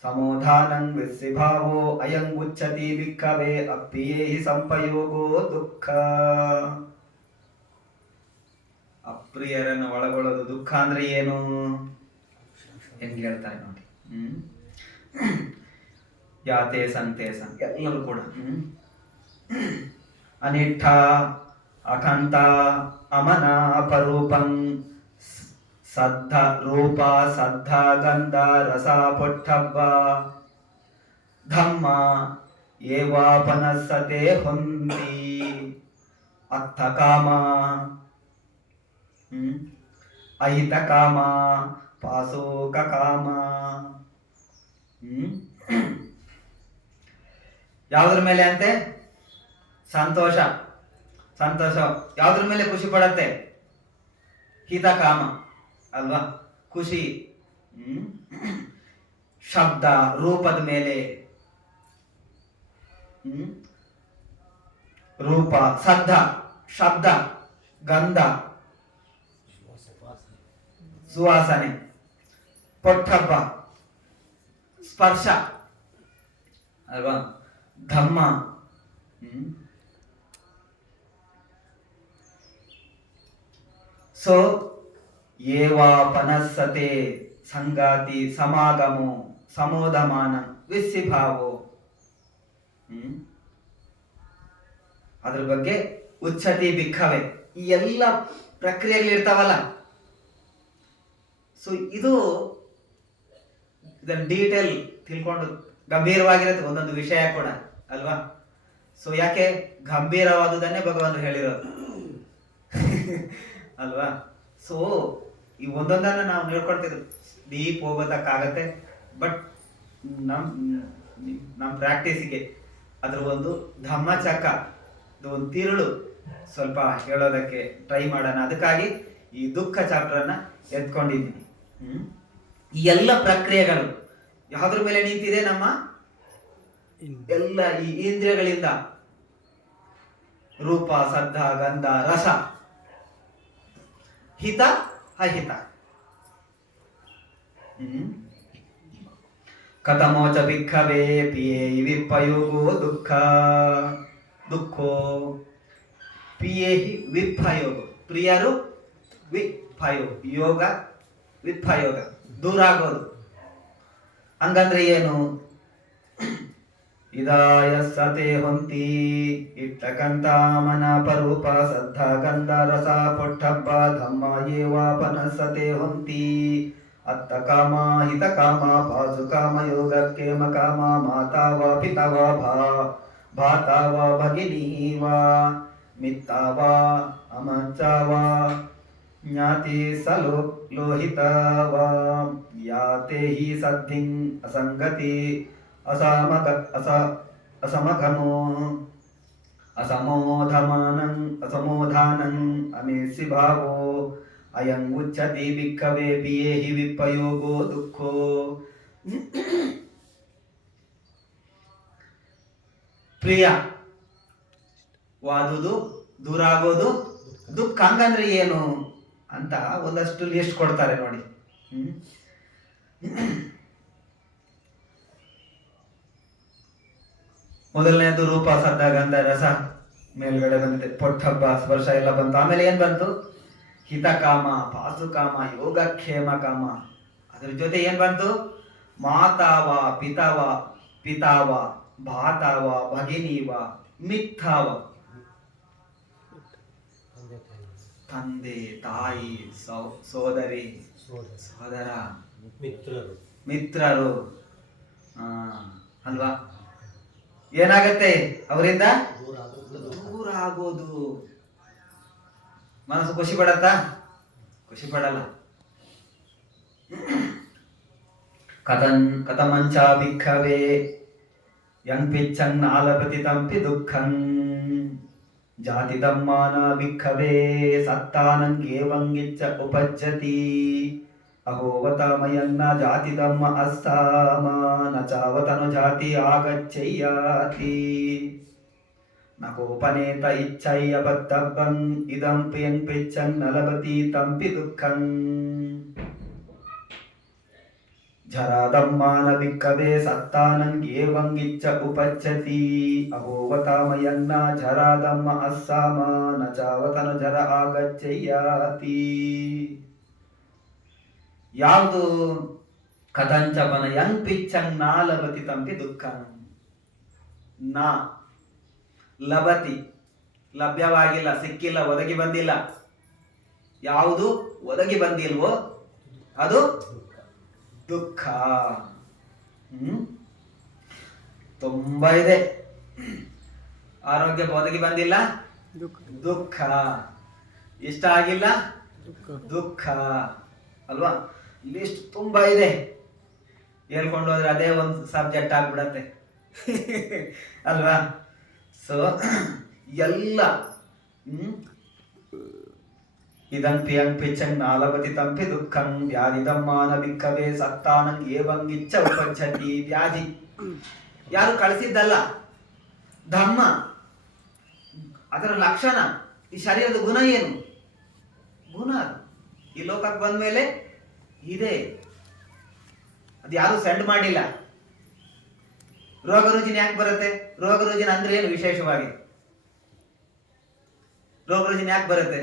ಸಮೋಧಾನಂ ವಿಸ್ಸಿಭಾವೋ ಅಯಂ ಉಚ್ಯತಿ ಭಿಕ್ಕವೇ ಅಪ್ಪಿಯೇಹಿ ಸಂಪಯೋಗೋ ದುಃಖ. ಅಪ್ರಿಯರನ್ನು ಒಳಗೊಳ್ಳೋದು ದುಃಖ ಅಂದ್ರೆ ಏನು ಹೆಂಗ್ ಹೇಳ್ತಾರೆ ನೋಡಿ. ಯಾತೆ ಸಂತೆ ಎಲ್ಲರೂ ಕೂಡ ಅನಿಷ್ಠ ಅಖಂತ ಅಮನ ಅಪರೂಪಂ ಸದ್ಧ ರೂಪ ಸದ್ಧ ಗಂಧ ರಸ ಪೊಟ್ಟಬ್ಬ ಧಮ್ಮ ಏವಾಪನಸತೆ ಹೊಂದಿ ಅರ್ಥ ಕಾಮ ಅಹಿತ ಕಾಮ ಪಾಸೋಕ ಕಾಮ. ಯಾವುದ್ರ ಮೇಲೆ ಅಂತೆ? ಸಂತೋಷ. ಸಂತೋಷ ಯಾವುದ್ರ ಮೇಲೆ ಖುಷಿ ಪಡತ್ತೆ? ಹಿತ ಕಾಮ ಅಲ್ವಾ, ಖುಷಿ. ಶಬ್ದ ರೂಪದ ಮೇಲೆ, ರೂಪ ಸದ್ದ ಶಬ್ದ ಗಂಧ ಸುವಾಸನೆ ಪೊಟ್ಟಬ್ಬ ಸ್ಪರ್ಶ ಅಲ್ವಾ, ಧಮ್ಮ ಸೊ ಏವಾಪನಸ್ಸತೆ ಸಂಗಾತಿ ಸಮಾಗಮೋ ಸಮೋಧಮಾನ ವಿಸ್ಸಿಭಾವೋ. ಅದ್ರ ಬಗ್ಗೆ ಉಚ್ಛತಿ ಭಿಕ್ಕವೆ ಈ ಎಲ್ಲ ಪ್ರಕ್ರಿಯೆಗಳು ಇರ್ತಾವಲ್ಲ. ಸೊ ಇದನ್ನ ಡೀಟೇಲ್ ತಿಳ್ಕೊಂಡು ಗಂಭೀರವಾಗಿರುತ್ತೆ ಒಂದೊಂದು ವಿಷಯ ಕೂಡ ಅಲ್ವಾ. ಸೊ ಯಾಕೆ ಗಂಭೀರವಾದುದನ್ನೇ ಭಗವಂತರು ಹೇಳಿರೋದು ಅಲ್ವಾ. ಸೊ ಈ ಒಂದೊಂದನ್ನ ನಾವು ನೋಡ್ಕೊಳ್ತಿದ್ರು ಡೀಪ್ ಹೋಗೋದಕ್ಕಾಗತ್ತೆ, ಬಟ್ ನಮ್ಮ ಪ್ರಾಕ್ಟೀಸಿಗೆ ಅದ್ರ ಒಂದು ಧಮ್ಮಚಕ ಒಂದು ತಿರುಳು ಸ್ವಲ್ಪ ಹೇಳೋದಕ್ಕೆ ಟ್ರೈ ಮಾಡೋಣ. ಅದಕ್ಕಾಗಿ ಈ ದುಃಖ ಚಾಪ್ಟರ್ನ ಎತ್ಕೊಂಡಿದ್ದೀನಿ. ಈ ಎಲ್ಲ ಪ್ರಕ್ರಿಯೆಗಳು ಯಾವ್ದ್ರ ಮೇಲೆ ನಿಂತಿದೆ? ನಮ್ಮ ಎಲ್ಲ ಈ ಇಂದ್ರಿಯಗಳಿಂದ ರೂಪ ಸದ್ದ ಗಂಧ ರಸ ಹಿತ ಅಹಿತ. ಕಥಮೋಚ ಭಿಕ್ಕವೇ ಪಿಯೇ ವಿಪಯೋಗೋ ದುಃಖ ದುಃಖೋ ಪಿಯೇಹಿ ವಿಪಯೋಗ. ಪ್ರಿಯರು ವಿಪಯೋಗ, ಯೋಗ ವಿಪಯೋಗ ದೂರ ಆಗೋದು. ಹಂಗಂದ್ರೆ ಏನು? ಇದಾಯ ಸತೆ ಹೊಂತಿ ಇಟ್ಟಕಂತ ಮನ ಪರೂಪ ಸದ್ಧ ಗಂಧ ರಸ ಪೊಟ್ಟಬ್ಬ ಧಮ್ಮ ಏವಾಪನಸತೆ ಹೊಂತಿ ಅತ್ತ ಕಾಮ ಹಿತ ಕಾಮ ಪಾಸು ಕಾಮ ಯೋಗಕ್ಕೇಮ ಕಾಮ ಮಾತಾವ ಪಿತವ ಭಾತಾವ ಭಗಿನೀವ ಮಿತ್ತಾವ ಅಮಂಚಾವ ಜ್ಞಾತಿ ಸಲೋ ಲೋಹಿತವ ಯಾತೆ ಹಿ ಸದ್ಧಿಂ ಅಸಂಗತಿ ಅಸಮಗಮೋ ಅಸಮೋಧಾನಂ ಅಮೇಸಿ ಭಾವೋ ಅಯಂ ಉಚ್ಯತಿ ಭಿಕ್ಕವೇ ಪಿಯೇಹಿ ವಿಪಯೋಗೋ ದುಃಖೋ. ಪ್ರಿಯ ವಾದುದು ದೂರ ಆಗೋದು ದುಃಖ. ಹಂಗಂದ್ರೆ ಏನು ಅಂತ ಒಂದಷ್ಟು ಲಿಸ್ಟ್ ಕೊಡ್ತಾರೆ ನೋಡಿ. ಮೊದಲನೇದು ರೂಪ ಸದ್ದ ಗಂಧ ರಸ ಮೇಲ್ಗಡೆ ಬಂದಿದೆ, ಪೊಟ್ಟಬ್ಬ ಸ್ಪರ್ಶ ಎಲ್ಲ ಬಂತು. ಆಮೇಲೆ ಏನ್ ಬಂತು? ಹಿತ ಕಾಮ ಪಾಸು ಕಾಮ ಯೋಗಕ್ಷೇಮ ಕಾಮ. ಅದ್ರ ಜೊತೆ ಏನ್ ಬಂತು? ಮಾತಾವ ಪಿತಾವ ಭಾತಾವ ಭಗಿನೀವ ಮಿಥಾವ. ತಂದೆ ತಾಯಿ ಸೋದರಿ ಸೋದರ ಮಿತ್ರರು ಅಲ್ವಾ. ಏನಾಗತ್ತೆ ಅವರಿಂದ? ದೂರ ಆಗೋದು. ಮನಸ್ಸು ಖುಷಿ ಪಡತ್ತಾ? ಖುಷಿ ಪಡಲ್ಲ. ಕಥಮಂಚ ಭಿಕ್ಕವೇ ಯಂ ಪಿಚ್ಚನ್ ಆಲಪತಿ ತಂಪಿ ದುಃಖಂ ಜಾತಿ ದಮ್ಮಾನ ವಿಕ್ಕವೇ ಸತ್ತಾನಂಗೇವಂಗಿಚ್ಚ ಉಪಜ್ಜತಿ ಅಹೋವತಾಮಯನ್ನ ಜಾತಿ ದಮ್ಮ ಅಸ್ಸಾಮ ನ ಚಾವತನು ಜಾತಿ ಆಗಚ್ಚಯ್ಯಾತಿ ನಕೋಪನೇತ ಇಚ್ಛಯ್ಯ ಬದ್ದಬ್ಬಂ ಇದಂ ಪಿಯಂ ಪಿಚ್ಚಂ ನಲಭತಿ ತಂಪಿ ದುಃಖಂ ಜರಾದಮ್ಮಾನ ವಿಕ್ಕವೇ ಸತ್ತಾನಂಗೇವಂಗಿಚ್ಚ ಉಪಜ್ಜತಿ ಅಹೋವತಾಮಯನ್ನ ಜರಾದಮ್ಮ ಅಸ್ಸಾಮ ನ ಚಾವತನು ಜರ ಆಗಚ್ಚಯ್ಯಾತಿ. ಯಾವುದು ಕಥಂಚಪನ ಯಂ ಪಿಚ್ಚಂ ನಾ ಲಭತಿ ತಂಪಿ ದುಃಖಂ. ನಾ ಲಭತಿ ಲಭ್ಯವಾಗಿಲ್ಲ, ಸಿಕ್ಕಿಲ್ಲ, ಒದಗಿ ಬಂದಿಲ್ಲ. ಯಾವುದು ಒದಗಿ ಬಂದಿಲ್ವೋ ಅದು ದುಃಖ. ತುಂಬಾ ಇದೆ. ಆರೋಗ್ಯ ಒದಗಿ ಬಂದಿಲ್ಲ, ದುಃಖ. ಇಷ್ಟ ಆಗಿಲ್ಲ, ದುಃಖ ಅಲ್ವಾ. ಲಿಸ್ಟ್ ತುಂಬಾ ಇದೆ. ಹೇಳ್ಕೊಂಡು ಹೋದ್ರೆ ಅದೇ ಒಂದು ಸಬ್ಜೆಕ್ಟ್ ಆಗ್ಬಿಡತ್ತೆ ಅಲ್ವಾ. ಸೊ ಎಲ್ಲ ಇದಂಪಿ ಅಂಪಿಚ್ಚಂ ನಾಲವತಿ ತಂಪಿ ದುಃಖಂ ವ್ಯಾಧಿದಮ್ಮಾನ ವಿಕ್ಕವೇ ಸತ್ತಾನಂ ಏವಂಗಿಚ್ಚ ಉಪಜ್ಜತಿ. ವ್ಯಾಧಿ ಯಾರು ಕಳಿಸಿದ್ದಲ್ಲ, ಧಮ್ಮ ಅದರ ಲಕ್ಷಣ. ಈ ಶರೀರದ ಗುಣ ಏನು? ಗುಣ ಈ ಲೋಕಕ್ಕೆ ಬಂದ ಮೇಲೆ ಇದೆ, ಅದು ಯಾರು ಸೆಂಡ್ ಮಾಡಿಲ್ಲ. ರೋಗ ರುಜಿನ ಯಾಕೆ ಬರುತ್ತೆ? ರೋಗ ರುಜಿನ ಅಂದ್ರೆ ಏನು? ವಿಶೇಷವಾಗಿ ರೋಗ ರುಜಿನ ಯಾಕೆ ಬರುತ್ತೆ?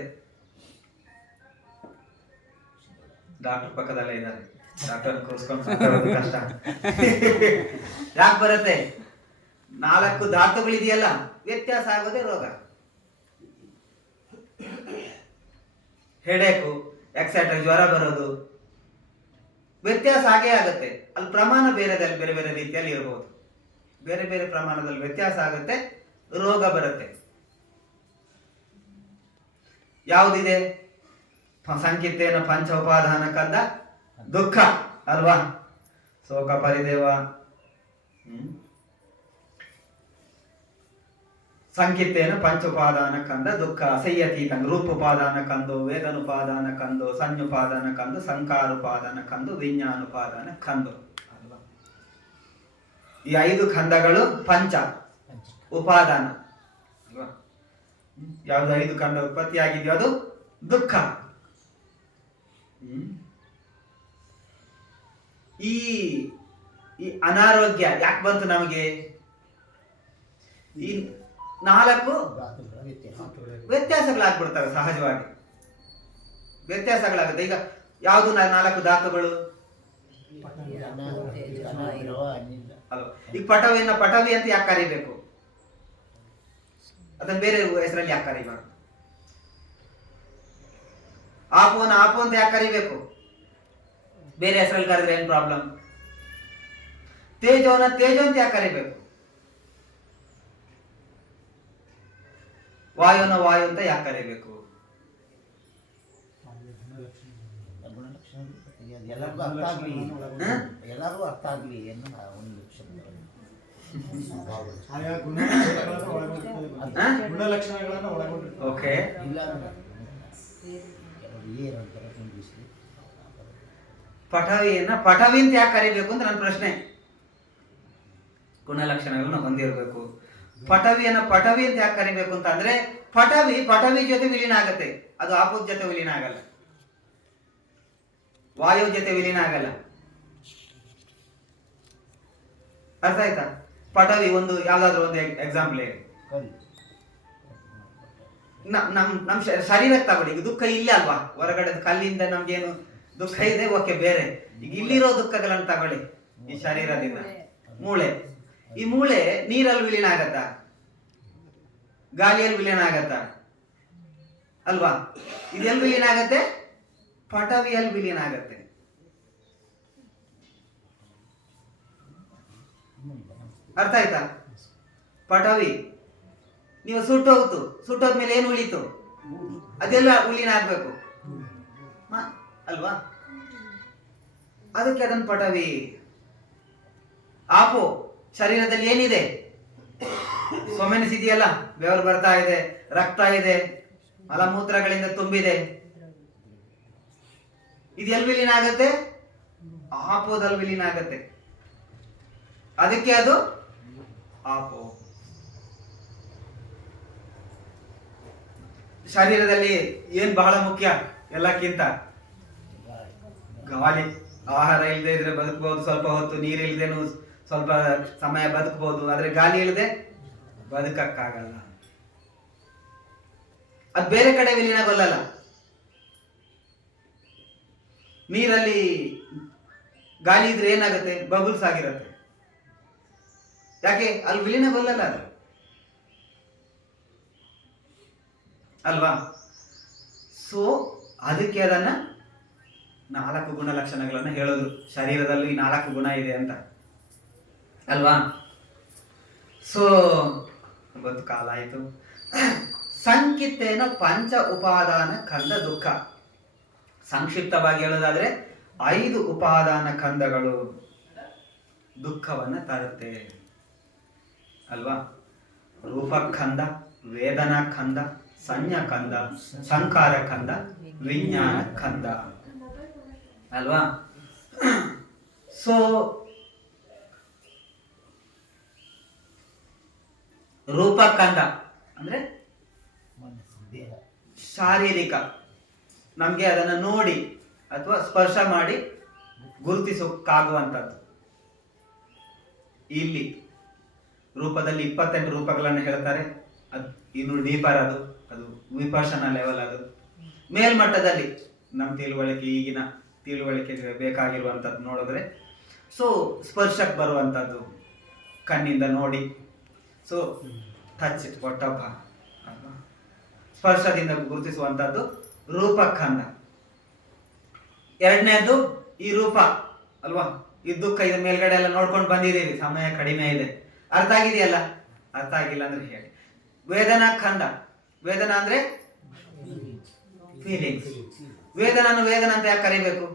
ಡಾಕ್ಟರ್ ಪಕ್ಕದಲ್ಲೇ ಇದ್ದಾರೆ, ಡಾಕ್ಟರ್ ಕೂರಿಸ್ಕೊಂಡು ಮಾತಾಡೋದು ಕಷ್ಟ. ಯಾಕೆ ಬರುತ್ತೆ? 4 ಧಾತುಗಳಿದೆಯಲ್ಲ, ವ್ಯತ್ಯಾಸ ಆಗೋದೇ ರೋಗ. ಹೆಡೇಕು ಎಕ್ಸೆಟ್ರಾ, ಜ್ವರ ಬರೋದು ವ್ಯತ್ಯಾಸ ಆಗೇ ಆಗುತ್ತೆ. ಅಲ್ಲಿ ಪ್ರಮಾಣ ಬೇರೆ ಬೇರೆ ರೀತಿಯಲ್ಲಿ ಇರಬಹುದು. ಬೇರೆ ಬೇರೆ ಪ್ರಮಾಣದಲ್ಲಿ ವ್ಯತ್ಯಾಸ ಆಗುತ್ತೆ, ರೋಗ ಬರುತ್ತೆ. ಯಾವುದಿದೆ? ಸಂಕಿತ್ತೇನ ಪಂಚ ಉಪಾದಾನ ಕಂದ ದುಃಖ ಅಲ್ವಾ. ಶೋಕ ಪರಿದೇವ, ಸಂಕಿತ್ತೇನ ಪಂಚ ಉಪಾದಾನ ಕಂದ ದುಃಖ ಅಸಹ್ಯತೀತಂ ರೂಪೋಪಾದಾನ ಕಂದು ವೇದನುಪಾದಾನ ಕಂದು ಸಂಯುಪಾದಾನ ಕಂದು ಸಂಕಾರುಪಾದಾನ ಕಂದು ವಿಜ್ಞಾನುಪಾದಾನ ಕಂದು ಅಲ್ವಾ. ಈ 5 ಖಂಡಗಳು ಪಂಚ ಉಪಾದಾನ ಅಲ್ವಾ. ಯಾವ್ದು 5 ಖಂಡ ಉತ್ಪತ್ತಿ ಆಗಿದೆಯೋ ಅದು ದುಃಖ. ಈ ಅನಾರೋಗ್ಯ ಯಾಕೆ ಬಂತು ನಮಗೆ? ಈ 4 ವ್ಯತ್ಯಾಸಗಳಾಗ್ಬಿಡ್ತವೆ. ಸಹಜವಾಗಿ ವ್ಯತ್ಯಾಸಗಳಾಗುತ್ತೆ. ಈಗ ಯಾವುದು 4 ಧಾತುಗಳು ಅಲ್ವಾ. ಈಗ ಪಟವಿ ಅಂತ ಯಾಕೆ ಕರಿಬೇಕು? ಅದನ್ನ ಬೇರೆ ಹೆಸರಲ್ಲಿ ಯಾಕೆ ಕರಿಬಾರ್ದು? ಆಪೋ ಅಂತ ಯಾಕೆ ಕರಿಬೇಕು? ಬೇರೆ ಹೆಸರಲ್ಲಿ ಕರೆದ್ರೆ ಏನ್ ಪ್ರಾಬ್ಲಮ್? ತೇಜೋ ಅಂತ ಯಾಕೆ ಕರಿಬೇಕು? ವಾಯು ಅಂತ ಯಾಕೆ ಕರಿಬೇಕು? ಎಲ್ಲರಿಗೂ ಅರ್ಥ ಆಗ್ಲಿ ಒಂದು ಗುಣಲಕ್ಷಣಗಳನ್ನು ಒಳಗೊಂಡಿರ್ತದೆ. ಓಕೆ, ಪಟವಿ ಅಂತ ಯಾಕೆ ಕರಿಬೇಕು ಅಂತ ನನ್ನ ಪ್ರಶ್ನೆ. ಗುಣಲಕ್ಷಣಗಳನ್ನು ಹೊಂದಿರಬೇಕು. ಪಟವಿ ಅಂತ ಯಾಕೆ ಕರಿಬೇಕು ಅಂತ ಅಂದ್ರೆ, ಪಟವಿ ಜೊತೆ ವಿಲೀನ ಆಗತ್ತೆ. ಅದು ಆಪೋಸ್ ಜೊತೆ ವಿಲೀನ ಆಗಲ್ಲ, ವಾಯು ಜೊತೆ ವಿಲೀನ ಆಗಲ್ಲ. ಅರ್ಥ ಆಯ್ತಾ? ಪಟವಿ ಒಂದು ಯಾವ್ದಾದ್ರು ಒಂದು ಎಕ್ಸಾಂಪಲ್ ಹೇಳಿ. ನಮ್ ಶರೀರಕ್ಕೆ ತಗೊಳ್ಳಿ. ಈಗ ದುಃಖ ಇಲ್ಲ ಅಲ್ವಾ, ಹೊರಗಡೆ ಕಲ್ಲಿಂದ ನಮ್ಗೇನು ದುಃಖ ಇದೆ, ಓಕೆ. ಬೇರೆ ಈಗ ಇಲ್ಲಿರೋ ದುಃಖಗಳನ್ನು ತಗೊಳ್ಳಿ. ಈ ಶರೀರದಿಂದ ಮೂಳೆ, ಈ ಮೂಳೆ ನೀರಲ್ಲಿ ವಿಲೀನ ಆಗತ್ತಾ? ಗಾಳಿಯಲ್ಲಿ ವಿಲೀನ ಆಗತ್ತಾ? ಅಲ್ವಾ. ಇದೆಲ್ಲಿ ವಿಲೀನ ಆಗತ್ತೆ? ಪಟವಿಯಲ್ಲಿ ವಿಲೀನ ಆಗತ್ತೆ. ಅರ್ಥ ಆಯ್ತಾ? ಪಟವಿ ನೀವು ಸುಟ್ಟೋದ್ಮೇಲೆ ಏನು ಉಳಿತು? ಅದೆಲ್ಲ ವಿಲೀನ ಆಗ್ಬೇಕು ಅಲ್ವಾ. ಅದಕ್ಕೆ ಅದನ್ನು ಪಟವಿ. ಆಪೋ ಶರೀರದಲ್ಲಿ ಏನಿದೆ? ಸೊಮೆನಿಸಿದೆಯಲ್ಲ, ಬೆವರು ಬರ್ತಾ ಇದೆ, ರಕ್ತ ಇದೆ, ಮಲಮೂತ್ರಗಳಿಂದ ತುಂಬಿದೆ. ಇದು ಎಲ್ಲಿ ವಿಲೀನ ಆಗತ್ತೆ? ಆಪೋದಲ್ಲಿ ವಿಲೀನ ಆಗತ್ತೆ. ಅದಕ್ಕೆ ಅದು ಆಪೋ. ಶರೀರದಲ್ಲಿ ಏನ್ ಬಹಳ ಮುಖ್ಯ ಎಲ್ಲಕ್ಕಿಂತ? ಗಾಳಿ. ಆಹಾರ ಇಲ್ಲದೆ ಇದ್ರೆ ಬದುಕಬಹುದು ಸ್ವಲ್ಪ ಹೊತ್ತು, ನೀರು ಇಲ್ಲದೇನು ಸ್ವಲ್ಪ ಸಮಯ ಬದುಕಬಹುದು, ಆದ್ರೆ ಗಾಳಿ ಇಲ್ಲದೆ ಬದುಕಕ್ಕಾಗಲ್ಲ. ಅದು ಬೇರೆ ಕಡೆ ವಿಲೀನಗೊಳ್ಳಲ್ಲ. ನೀರಲ್ಲಿ ಗಾಳಿ ಇದ್ರೆ ಏನಾಗುತ್ತೆ? ಬಬಲ್ಸ್ ಆಗಿರುತ್ತೆ. ಯಾಕೆ? ಅಲ್ಲಿ ವಿಲೀನಗೊಳ್ಳಲ್ಲ ಅದು, ಅಲ್ವಾ? ಸೊ ಅದಕ್ಕೆ ಅದನ್ನ 4 ಗುಣಲಕ್ಷಣಗಳನ್ನ ಹೇಳಿದ್ರು. ಶರೀರದಲ್ಲಿ 4 ಗುಣ ಇದೆ ಅಂತ, ಅಲ್ವಾ? ಸೊ ಇವತ್ತು ಕಾಲ ಆಯ್ತು. ಸಂಕಿತ್ತೇನ ಪಂಚ ಉಪಾದಾನ ಕಂದ ದುಃಖ. ಸಂಕ್ಷಿಪ್ತವಾಗಿ ಹೇಳೋದಾದ್ರೆ 5 ಉಪಾದಾನ ಕಂದಗಳು ದುಃಖವನ್ನ ತರುತ್ತೆ, ಅಲ್ವಾ? ರೂಪಖಂದ, ವೇದನಾ ಖಂದ, ಸಂಜ್ಞಾ ಖಂದ, ಸಂಕಾರ ಖಂದ, ವಿಜ್ಞಾನ ಖಂದ, ಅಲ್ವಾ? ಸೊ ರೂಪಖಂದ ಅಂದ್ರೆ ಶಾರೀರಿಕ, ನಮ್ಗೆ ಅದನ್ನ ನೋಡಿ ಅಥವಾ ಸ್ಪರ್ಶ ಮಾಡಿ ಗುರುತಿಸೋಕ್ಕಾಗುವಂಥದ್ದು. ಇಲ್ಲಿ ರೂಪದಲ್ಲಿ 28 ರೂಪಗಳನ್ನು ಹೇಳ್ತಾರೆ. ಅದು ಇನ್ನು ಡೀಪರ್, ಅದು ವಿಪರ್ಶನ ಲೆವೆಲ್. ಅದು ಮೇಲ್ಮಟ್ಟದಲ್ಲಿ ನಮ್ಮ ತಿಳುವಳಿಕೆ, ಈಗಿನ ತಿಳುವಳಿಕೆಗೆ ಬೇಕಾಗಿರುವಂಥದ್ದು ನೋಡಿದ್ರೆ, ಸೊ ಸ್ಪರ್ಶಕ್ಕೆ ಬರುವಂಥದ್ದು ಕಣ್ಣಿಂದ ನೋಡಿ, ಸೊ ಟಚ್ ಒಟ್ಟಪ್ಪ ಅಲ್ವಾ, ಸ್ಪರ್ಶದಿಂದ ಗುರುತಿಸುವಂಥದ್ದು ರೂಪಖಂದ. ಎರಡನೇದು ಈ ರೂಪ ಅಲ್ವಾ, ಈ ದುಃಖ. ಇದ್ರ ಮೇಲ್ಗಡೆ ಎಲ್ಲ ನೋಡ್ಕೊಂಡು ಬಂದಿದ್ದೀವಿ, ಸಮಯ ಕಡಿಮೆ ಇದೆ. ಅರ್ಥ ಆಗಿದೆಯಲ್ಲ? ಅರ್ಥ ಆಗಿಲ್ಲ ಅಂದ್ರೆ ಹೇಳಿ. ವೇದನಾ ಖಂದ. ವೇದನಾ ಅಂದ್ರೆ ಫೀಲಿಂಗ್ಸ್. ವೇದನಾ ಅಂತ ಯಾಕೆ ಕರಿಬೇಕು?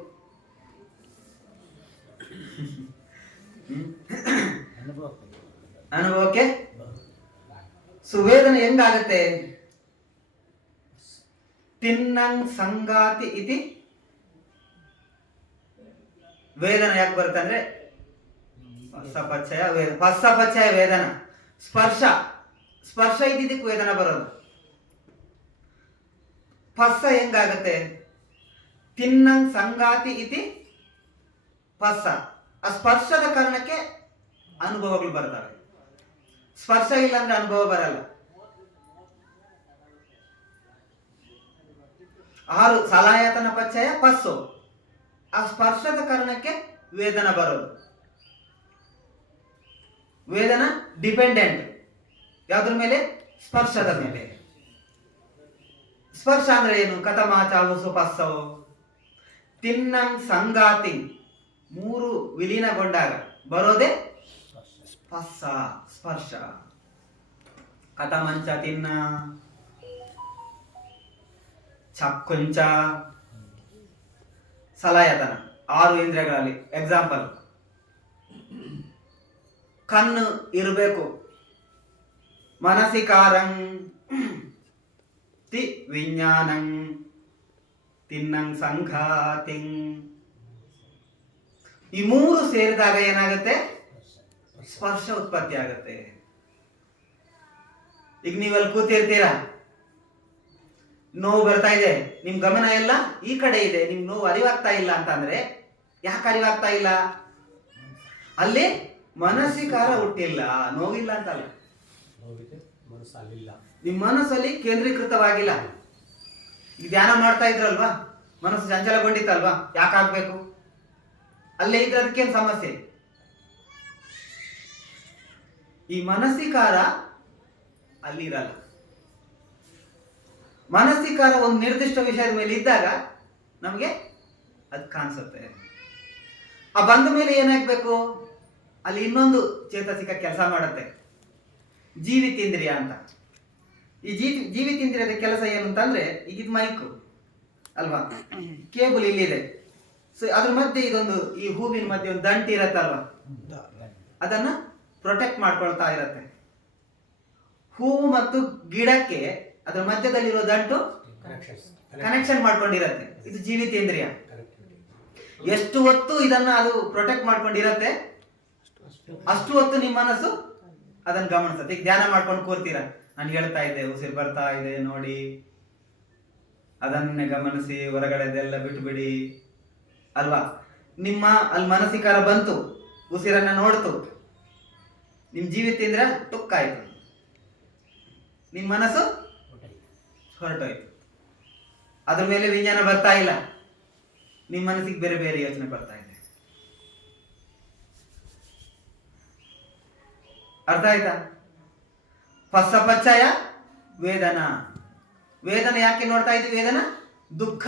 ಅನುಭವಕ್ಕೆ. ಸುವೇದನೆ ಹೆಂಗಾಗತ್ತೆ? ತಿನ್ನಂಗ್ ಸಂಗಾತಿ ಇತಿ ವೇದನ ಯಾಕೆ ಬರುತ್ತೆ ಅಂದ್ರೆ ಪಸ್ಸಪಚಯ ವೇದನ. ಸ್ಪರ್ಶ ಇದ್ದಿದ್ದಕ್ಕೆ ವೇದನ ಬರೋದು. ಪಸ್ಸ ಹೆಂಗಾಗತ್ತೆ? ತಿನ್ನಂಗ್ ಸಂಗಾತಿ ಇತಿ ಪಸ್ಸ. ಆ ಸ್ಪರ್ಶದ ಕಾರಣಕ್ಕೆ ಅನುಭವಗಳು ಬರ್ತವೆ. ಸ್ಪರ್ಶ ಇಲ್ಲ ಅಂದ್ರೆ ಅನುಭವ ಬರಲ್ಲ. 6 ಸಲಾಯತನ ಪಚ್ಚಯ ಪಸ್ಸು. ಆ ಸ್ಪರ್ಶದ ಕಾರಣಕ್ಕೆ ವೇದನ ಬರೋದು. ವೇದನ ಡಿಪೆಂಡೆಂಟ್ ಯಾವ್ದ್ರ ಮೇಲೆ? ಸ್ಪರ್ಶದ ಮೇಲೆ. ಸ್ಪರ್ಶ ಅಂದ್ರೆ ಏನು? ಕಥಮಾಚಾವು ಪಸ್ಸವು ತಿನ್ನಂಗ್ ಸಂಗಾತಿ 3 ವಿಲೀನಗೊಂಡಾಗ ಬರೋದೇ ಪಸ್ಸ, ಸ್ಪರ್ಶ. ಕಥಮಂಚ ತಿನ್ನ, ಚಕ್ಕುಂಚ, ಸಲಾಯತನ 6 ಇಂದ್ರಿಯಗಳಲ್ಲಿ. ಎಕ್ಸಾಂಪಲ್, ಕಣ್ಣು ಇರಬೇಕು. ಮನಸಿಕಾರಂ ತಿ ವಿಜ್ಞಾನಂ ತಿನ್ನಂಗ್ ಸಂಘಾತಿಂ. ಈ 3 ಸೇರಿದಾಗ ಏನಾಗುತ್ತೆ? ಸ್ಪರ್ಶ ಉತ್ಪತ್ತಿ ಆಗುತ್ತೆ. ಈಗ ನೀವಲ್ಲಿ ಕೂತಿರ್ತೀರಾ, ನೋವು ಬರ್ತಾ ಇದೆ, ನಿಮ್ ಗಮನ ಎಲ್ಲ ಈ ಕಡೆ ಇದೆ, ನಿಮ್ ನೋವು ಅರಿವಾಗ್ತಾ ಇಲ್ಲ ಅಂತಂದ್ರೆ ಯಾಕೆ ಅರಿವಾಗ್ತಾ ಇಲ್ಲ? ಅಲ್ಲಿ ಮನಸ್ಸಿಕಾರ ಹುಟ್ಟಿಲ್ಲ, ನೋವಿಲ್ಲ ಅಂತಲ್ಲ, ನಿಮ್ ಮನಸ್ಸಲ್ಲಿ ಕೇಂದ್ರೀಕೃತವಾಗಿಲ್ಲ. ಈಗ ಧ್ಯಾನ ಮಾಡ್ತಾ ಇದ್ರಲ್ವಾ, ಮನಸ್ಸು ಚಂಚಲಗೊಂಡಿತ್ತಲ್ವಾ, ಯಾಕಾಗ್ಬೇಕು? ಅಲ್ಲೇ ಇದ್ರೆ ಅದಕ್ಕೇನು ಸಮಸ್ಯೆ? ಈ ಮನಸ್ಸಿಕಾರ ಅಲ್ಲಿ ಇರಲ್ಲ. ಮನಸ್ಸಿಕಾರ ಒಂದು ನಿರ್ದಿಷ್ಟ ವಿಷಯದ ಮೇಲೆ ಇದ್ದಾಗ ನಮಗೆ ಅದು ಕಾಣಿಸುತ್ತೆ. ಆ ಬಂದ ಮೇಲೆ ಏನಾಗಬೇಕು? ಅಲ್ಲಿ ಇನ್ನೊಂದು ಚೇತಸಿಕ ಕೆಲಸ ಮಾಡುತ್ತೆ, ಜೀವಿತೇಂದ್ರಿಯ ಅಂತ. ಈ ಜೀವಿತೇಂದ್ರಿಯದ ಕೆಲಸ ಏನು ಅಂತಂದ್ರೆ, ಈಗ ಇದು ಮೈಕು ಅಲ್ವಾ, ಕೇಬಲ್ ಇಲ್ಲಿದೆ. ಸೊ ಅದ್ರ ಮಧ್ಯೆ ಇದೊಂದು, ಈ ಹೂವಿನ ಮಧ್ಯೆ ಒಂದು ದಂಟಿ ಇರತ್ತಲ್ವಾ, ಅದನ್ನ ಪ್ರೊಟೆಕ್ಟ್ ಮಾಡ್ಕೊಳ್ತಾ ಇರತ್ತೆ. ಹೂವು ಮತ್ತು ಗಿಡಕ್ಕೆ ಅದರ ಮಧ್ಯದಲ್ಲಿರೋ ದಂಟು ಕನೆಕ್ಷನ್ ಮಾಡ್ಕೊಂಡಿರತ್ತೆ. ಇದು ಜೀವಿತೇಂದ್ರಿಯ. ಎಷ್ಟು ಹೊತ್ತು ಇದನ್ನ ಅದು ಪ್ರೊಟೆಕ್ಟ್ ಮಾಡ್ಕೊಂಡಿರತ್ತೆ ಅಷ್ಟು ಹೊತ್ತು ನಿಮ್ಮ ಮನಸ್ಸು ಅದನ್ನ ಗಮನಿಸುತ್ತೆ. ಈಗ ಧ್ಯಾನ ಮಾಡ್ಕೊಂಡು ಕೂರ್ತೀರ, ನಾನು ಹೇಳ್ತಾ ಇದ್ದೆ ಉಸಿರು ಬರ್ತಾ ಇದೆ ನೋಡಿ, ಅದನ್ನೇ ಗಮನಿಸಿ, ಹೊರಗಡೆದೆಲ್ಲ ಬಿಟ್ಬಿಡಿ ಅಲ್ವಾ. ನಿಮ್ಮ ಅಲ್ಲಿ ಮನಸ್ಸಿಕಾರ ಬಂತು, ಉಸಿರನ್ನ ನೋಡ್ತು, ನಿಮ್ ಜೀವಿತೇಂದ್ರ ಟುಕ್ಕಾಯ್ತು, ನಿಮ್ ಮನಸ್ಸು ಹೊರಟೋಯ್ತು. ಅದ್ರ ಮೇಲೆ ವಿಜ್ಞಾನ ಬರ್ತಾ ಇಲ್ಲ, ನಿಮ್ ಮನಸ್ಸಿಗೆ ಬೇರೆ ಬೇರೆ ಯೋಚನೆ ಬರ್ತಾ ಇದೆ. ಅರ್ಥ ಆಯ್ತಾ? ಪಚ್ಚಯ ವೇದನ. ವೇದನ ಯಾಕೆ ನೋಡ್ತಾ ಇದ್ದೀವಿ? ವೇದನ ದುಃಖ.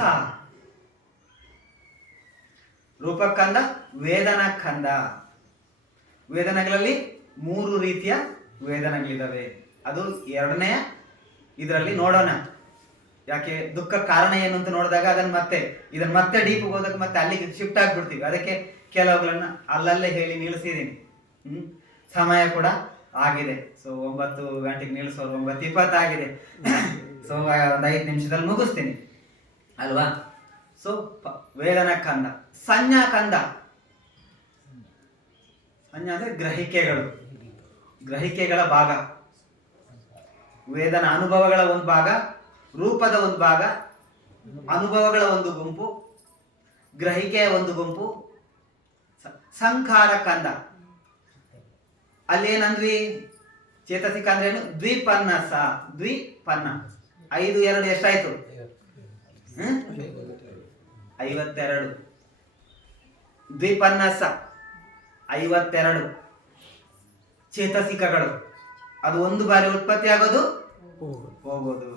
ರೂಪಕಂದ, ವೇದನ ಕಂದ. ವೇದನೆಗಳಲ್ಲಿ 3 ರೀತಿಯ ವೇದನೆಗಳಿದಾವೆ. ಅದು 2ನೇ ಇದರಲ್ಲಿ ನೋಡೋಣ. ಯಾಕೆ ದುಃಖ ಕಾರಣ ಏನು ಅಂತ ನೋಡಿದಾಗ ಇದನ್ನ ಮತ್ತೆ ಡೀಪ್ ಹೋದಾಗ ಮತ್ತೆ ಅಲ್ಲಿಗೆ ಶಿಫ್ಟ್ ಆಗ್ಬಿಡ್ತೀವಿ. ಅದಕ್ಕೆ ಕೆಲವುಗಳನ್ನ ಅಲ್ಲಲ್ಲೇ ಹೇಳಿ ನಿಲ್ಲಿಸಿದೀನಿ. ಸಮಯ ಕೂಡ ಆಗಿದೆ. ಸೊ 9 ಗಂಟೆಗೆ ನಿಲ್ಲಿಸೋರು 9:20 ಆಗಿದೆ. ಸೊ ಒಂದು 5 ನಿಮಿಷದಲ್ಲಿ ಮುಗಿಸ್ತೀನಿ ಅಲ್ವಾ. ಸೊ ವೇದನ ಕಂದ. ಸಂಜ್ಞಾ ಕಂದ. ಸಂಜ್ಞಾ ಅಂದ್ರೆ ಗ್ರಹಿಕೆಗಳ ಭಾಗ. ವೇದನ ಅನುಭವಗಳ ಒಂದು ಭಾಗ, ರೂಪದ ಒಂದು ಭಾಗ, ಅನುಭವಗಳ ಒಂದು ಗುಂಪು, ಗ್ರಹಿಕೆಯ ಒಂದು ಗುಂಪು. ಸಂಖಾರ ಕಂದ. ಅಲ್ಲೇನಂದ್ವಿ? ಚೇತಸಿಕ ಅಂದ್ರೆ ಏನು? ದ್ವಿಪನ್ನ. 5 2 ಎಷ್ಟಾಯ್ತು? 52. ದ್ವಿಪನ್ನ 52 ಚೇತಸಿಕಗಳು. ಅದು ಒಂದು ಬಾರಿ ಉತ್ಪತ್ತಿ ಆಗೋದು, ಹೋಗೋದು.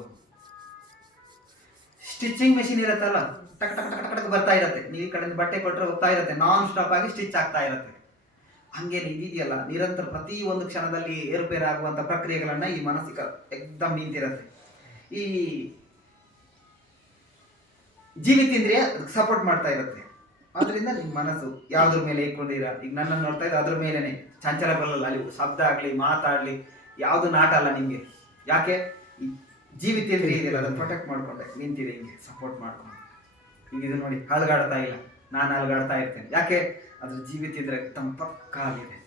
ಸ್ಟಿಚಿಂಗ್ ಮೆಷಿನ್ ಇರತ್ತಲ್ಲ, ಟಕ್ ಟಕ್ ಟಕ್ ಟಕ್ ಬರ್ತಾ ಇರತ್ತೆ. ನೀವು ಈ ಕಡೆಯಿಂದ ಬಟ್ಟೆ ಕೊಟ್ಟರೆ ಹೋಗ್ತಾ ಇರತ್ತೆ, ನಾನ್ ಸ್ಟಾಪ್ ಆಗಿ ಸ್ಟಿಚ್ ಆಗ್ತಾ ಇರತ್ತೆ. ಹಂಗೆ ಇದೆಯಲ್ಲ, ನಿರಂತರ ಪ್ರತಿ ಒಂದು ಕ್ಷಣದಲ್ಲಿ ಏರುಪೇರು ಆಗುವಂತ ಪ್ರಕ್ರಿಯೆಗಳನ್ನ ಈ ಮಾನಸಿಕ ಎಕ್ದಮ್ ನಿಂತಿರತ್ತೆ. ಈ ಜೀವಿತೇಂದ್ರಿಯ ಸಪೋರ್ಟ್ ಮಾಡ್ತಾ ಇರುತ್ತೆ. ಆದ್ರಿಂದ ನಿಮ್ಮ ಮನಸ್ಸು ಯಾವ್ದ್ರ ಮೇಲೆ ಇಟ್ಕೊಂಡಿರ, ಈಗ ನನ್ನನ್ನು ನೋಡ್ತಾ ಇದ್ದ ಅದ್ರ ಮೇಲೆನೆ ಚಂಚಲಗೊಳ್ಳಲ್ಲ. ಅಲ್ಲಿ ಶಬ್ದ ಆಗ್ಲಿ ಮಾತಾಡ್ಲಿ ಯಾವ್ದು ನಾಟ ಅಲ್ಲ ನಿಮ್ಗೆ. ಯಾಕೆ? ಈ ಜೀವಿತೇಂದ್ರಿಯ ಇದೆಯಲ್ಲ, ಅದನ್ನ ಪ್ರೊಟೆಕ್ಟ್ ಮಾಡ್ಕೊಂಡೆ ನಿಂತಿದೆ, ಹಿಂಗೆ ಸಪೋರ್ಟ್ ಮಾಡ್ಕೊಂಡು. ಈಗ ಇದು ನೋಡಿ, ಅಲ್ಗಾಡ್ತಾ ಇಲ್ಲ, ನಾನು ಅಲ್ಗಾಡ್ತಾ ಇರ್ತೇನೆ. ಯಾಕೆ? ಅದ್ರ ಜೀವಿತೇಂದ್ರ ತಮ್ಮ ಪಕ್ಕ ಆಗಿದೆ.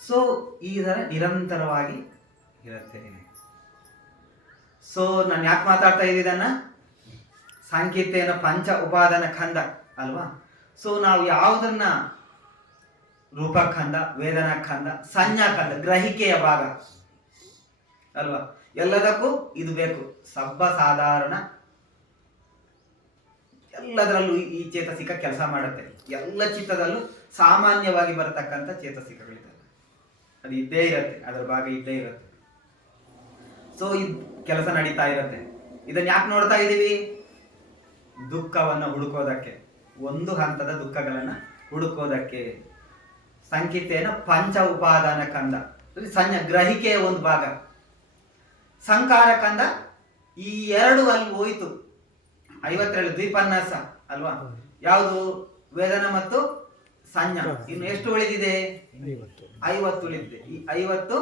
ಸೊ ಈ ತರ ನಿರಂತರವಾಗಿ ಇರುತ್ತೆ. ಸೊ ನಾನು ಯಾಕೆ ಮಾತಾಡ್ತಾ ಇದ್ದೀನನ್ನ? ಸಾಂಕೇತೇನ ಪಂಚ ಉಪಾದಾನ ಖಂಡ ಅಲ್ವಾ. ಸೊ ನಾವು ಯಾವುದನ್ನ ರೂಪಖಂಡ, ವೇದನಾ ಖಂಡ, ಸಂಜ್ಞಾ ಖಂಡ, ಗ್ರಹಿಕೆಯ ಭಾಗ ಅಲ್ವಾ. ಎಲ್ಲದಕ್ಕೂ ಇದು ಬೇಕು. ಸಬ್ಬ ಸಾಧಾರಣ ಎಲ್ಲದರಲ್ಲೂ ಈ ಚೇತಸಿಕ ಕೆಲಸ ಮಾಡುತ್ತೆ. ಎಲ್ಲ ಚಿತ್ತದಲ್ಲೂ ಸಾಮಾನ್ಯವಾಗಿ ಬರತಕ್ಕಂಥ ಚೇತಸಿಕಗಳಿದೆ. ಅದು ಇದ್ದೇ ಇರುತ್ತೆ, ಅದರ ಭಾಗ ಇದ್ದೇ ಇರುತ್ತೆ. ಸೊ ಇದು ಕೆಲಸ ನಡೀತಾ ಇರುತ್ತೆ. ಇದನ್ನ ಯಾಕೆ ನೋಡ್ತಾ ಇದ್ದೀವಿ? ದುಃಖವನ್ನ ಹುಡುಕೋದಕ್ಕೆ, ಒಂದು ಹಂತದ ದುಃಖಗಳನ್ನ ಹುಡುಕೋದಕ್ಕೆ. ಸಂಕೀರ್ತೇನ ಪಂಚ ಉಪಾದಾನ ಕಂದ, ಸಂಜ್ಞಾ ಗ್ರಹಿಕೆಯ ಒಂದು ಭಾಗ. ಸಂಕಾರ ಕಂದ, ಈ 2 ಅಲ್ಲಿ ಹೋಯ್ತು. 52 ದ್ವಿಪನ್ನಾಸ ಅಲ್ವಾ. ಯಾವುದು? ವೇದನ ಮತ್ತು ಸಂಜ್ಞಾ. ಇನ್ನು ಎಷ್ಟು ಉಳಿದಿದೆ? 50 ಉಳಿದಿದೆ. ಈ 50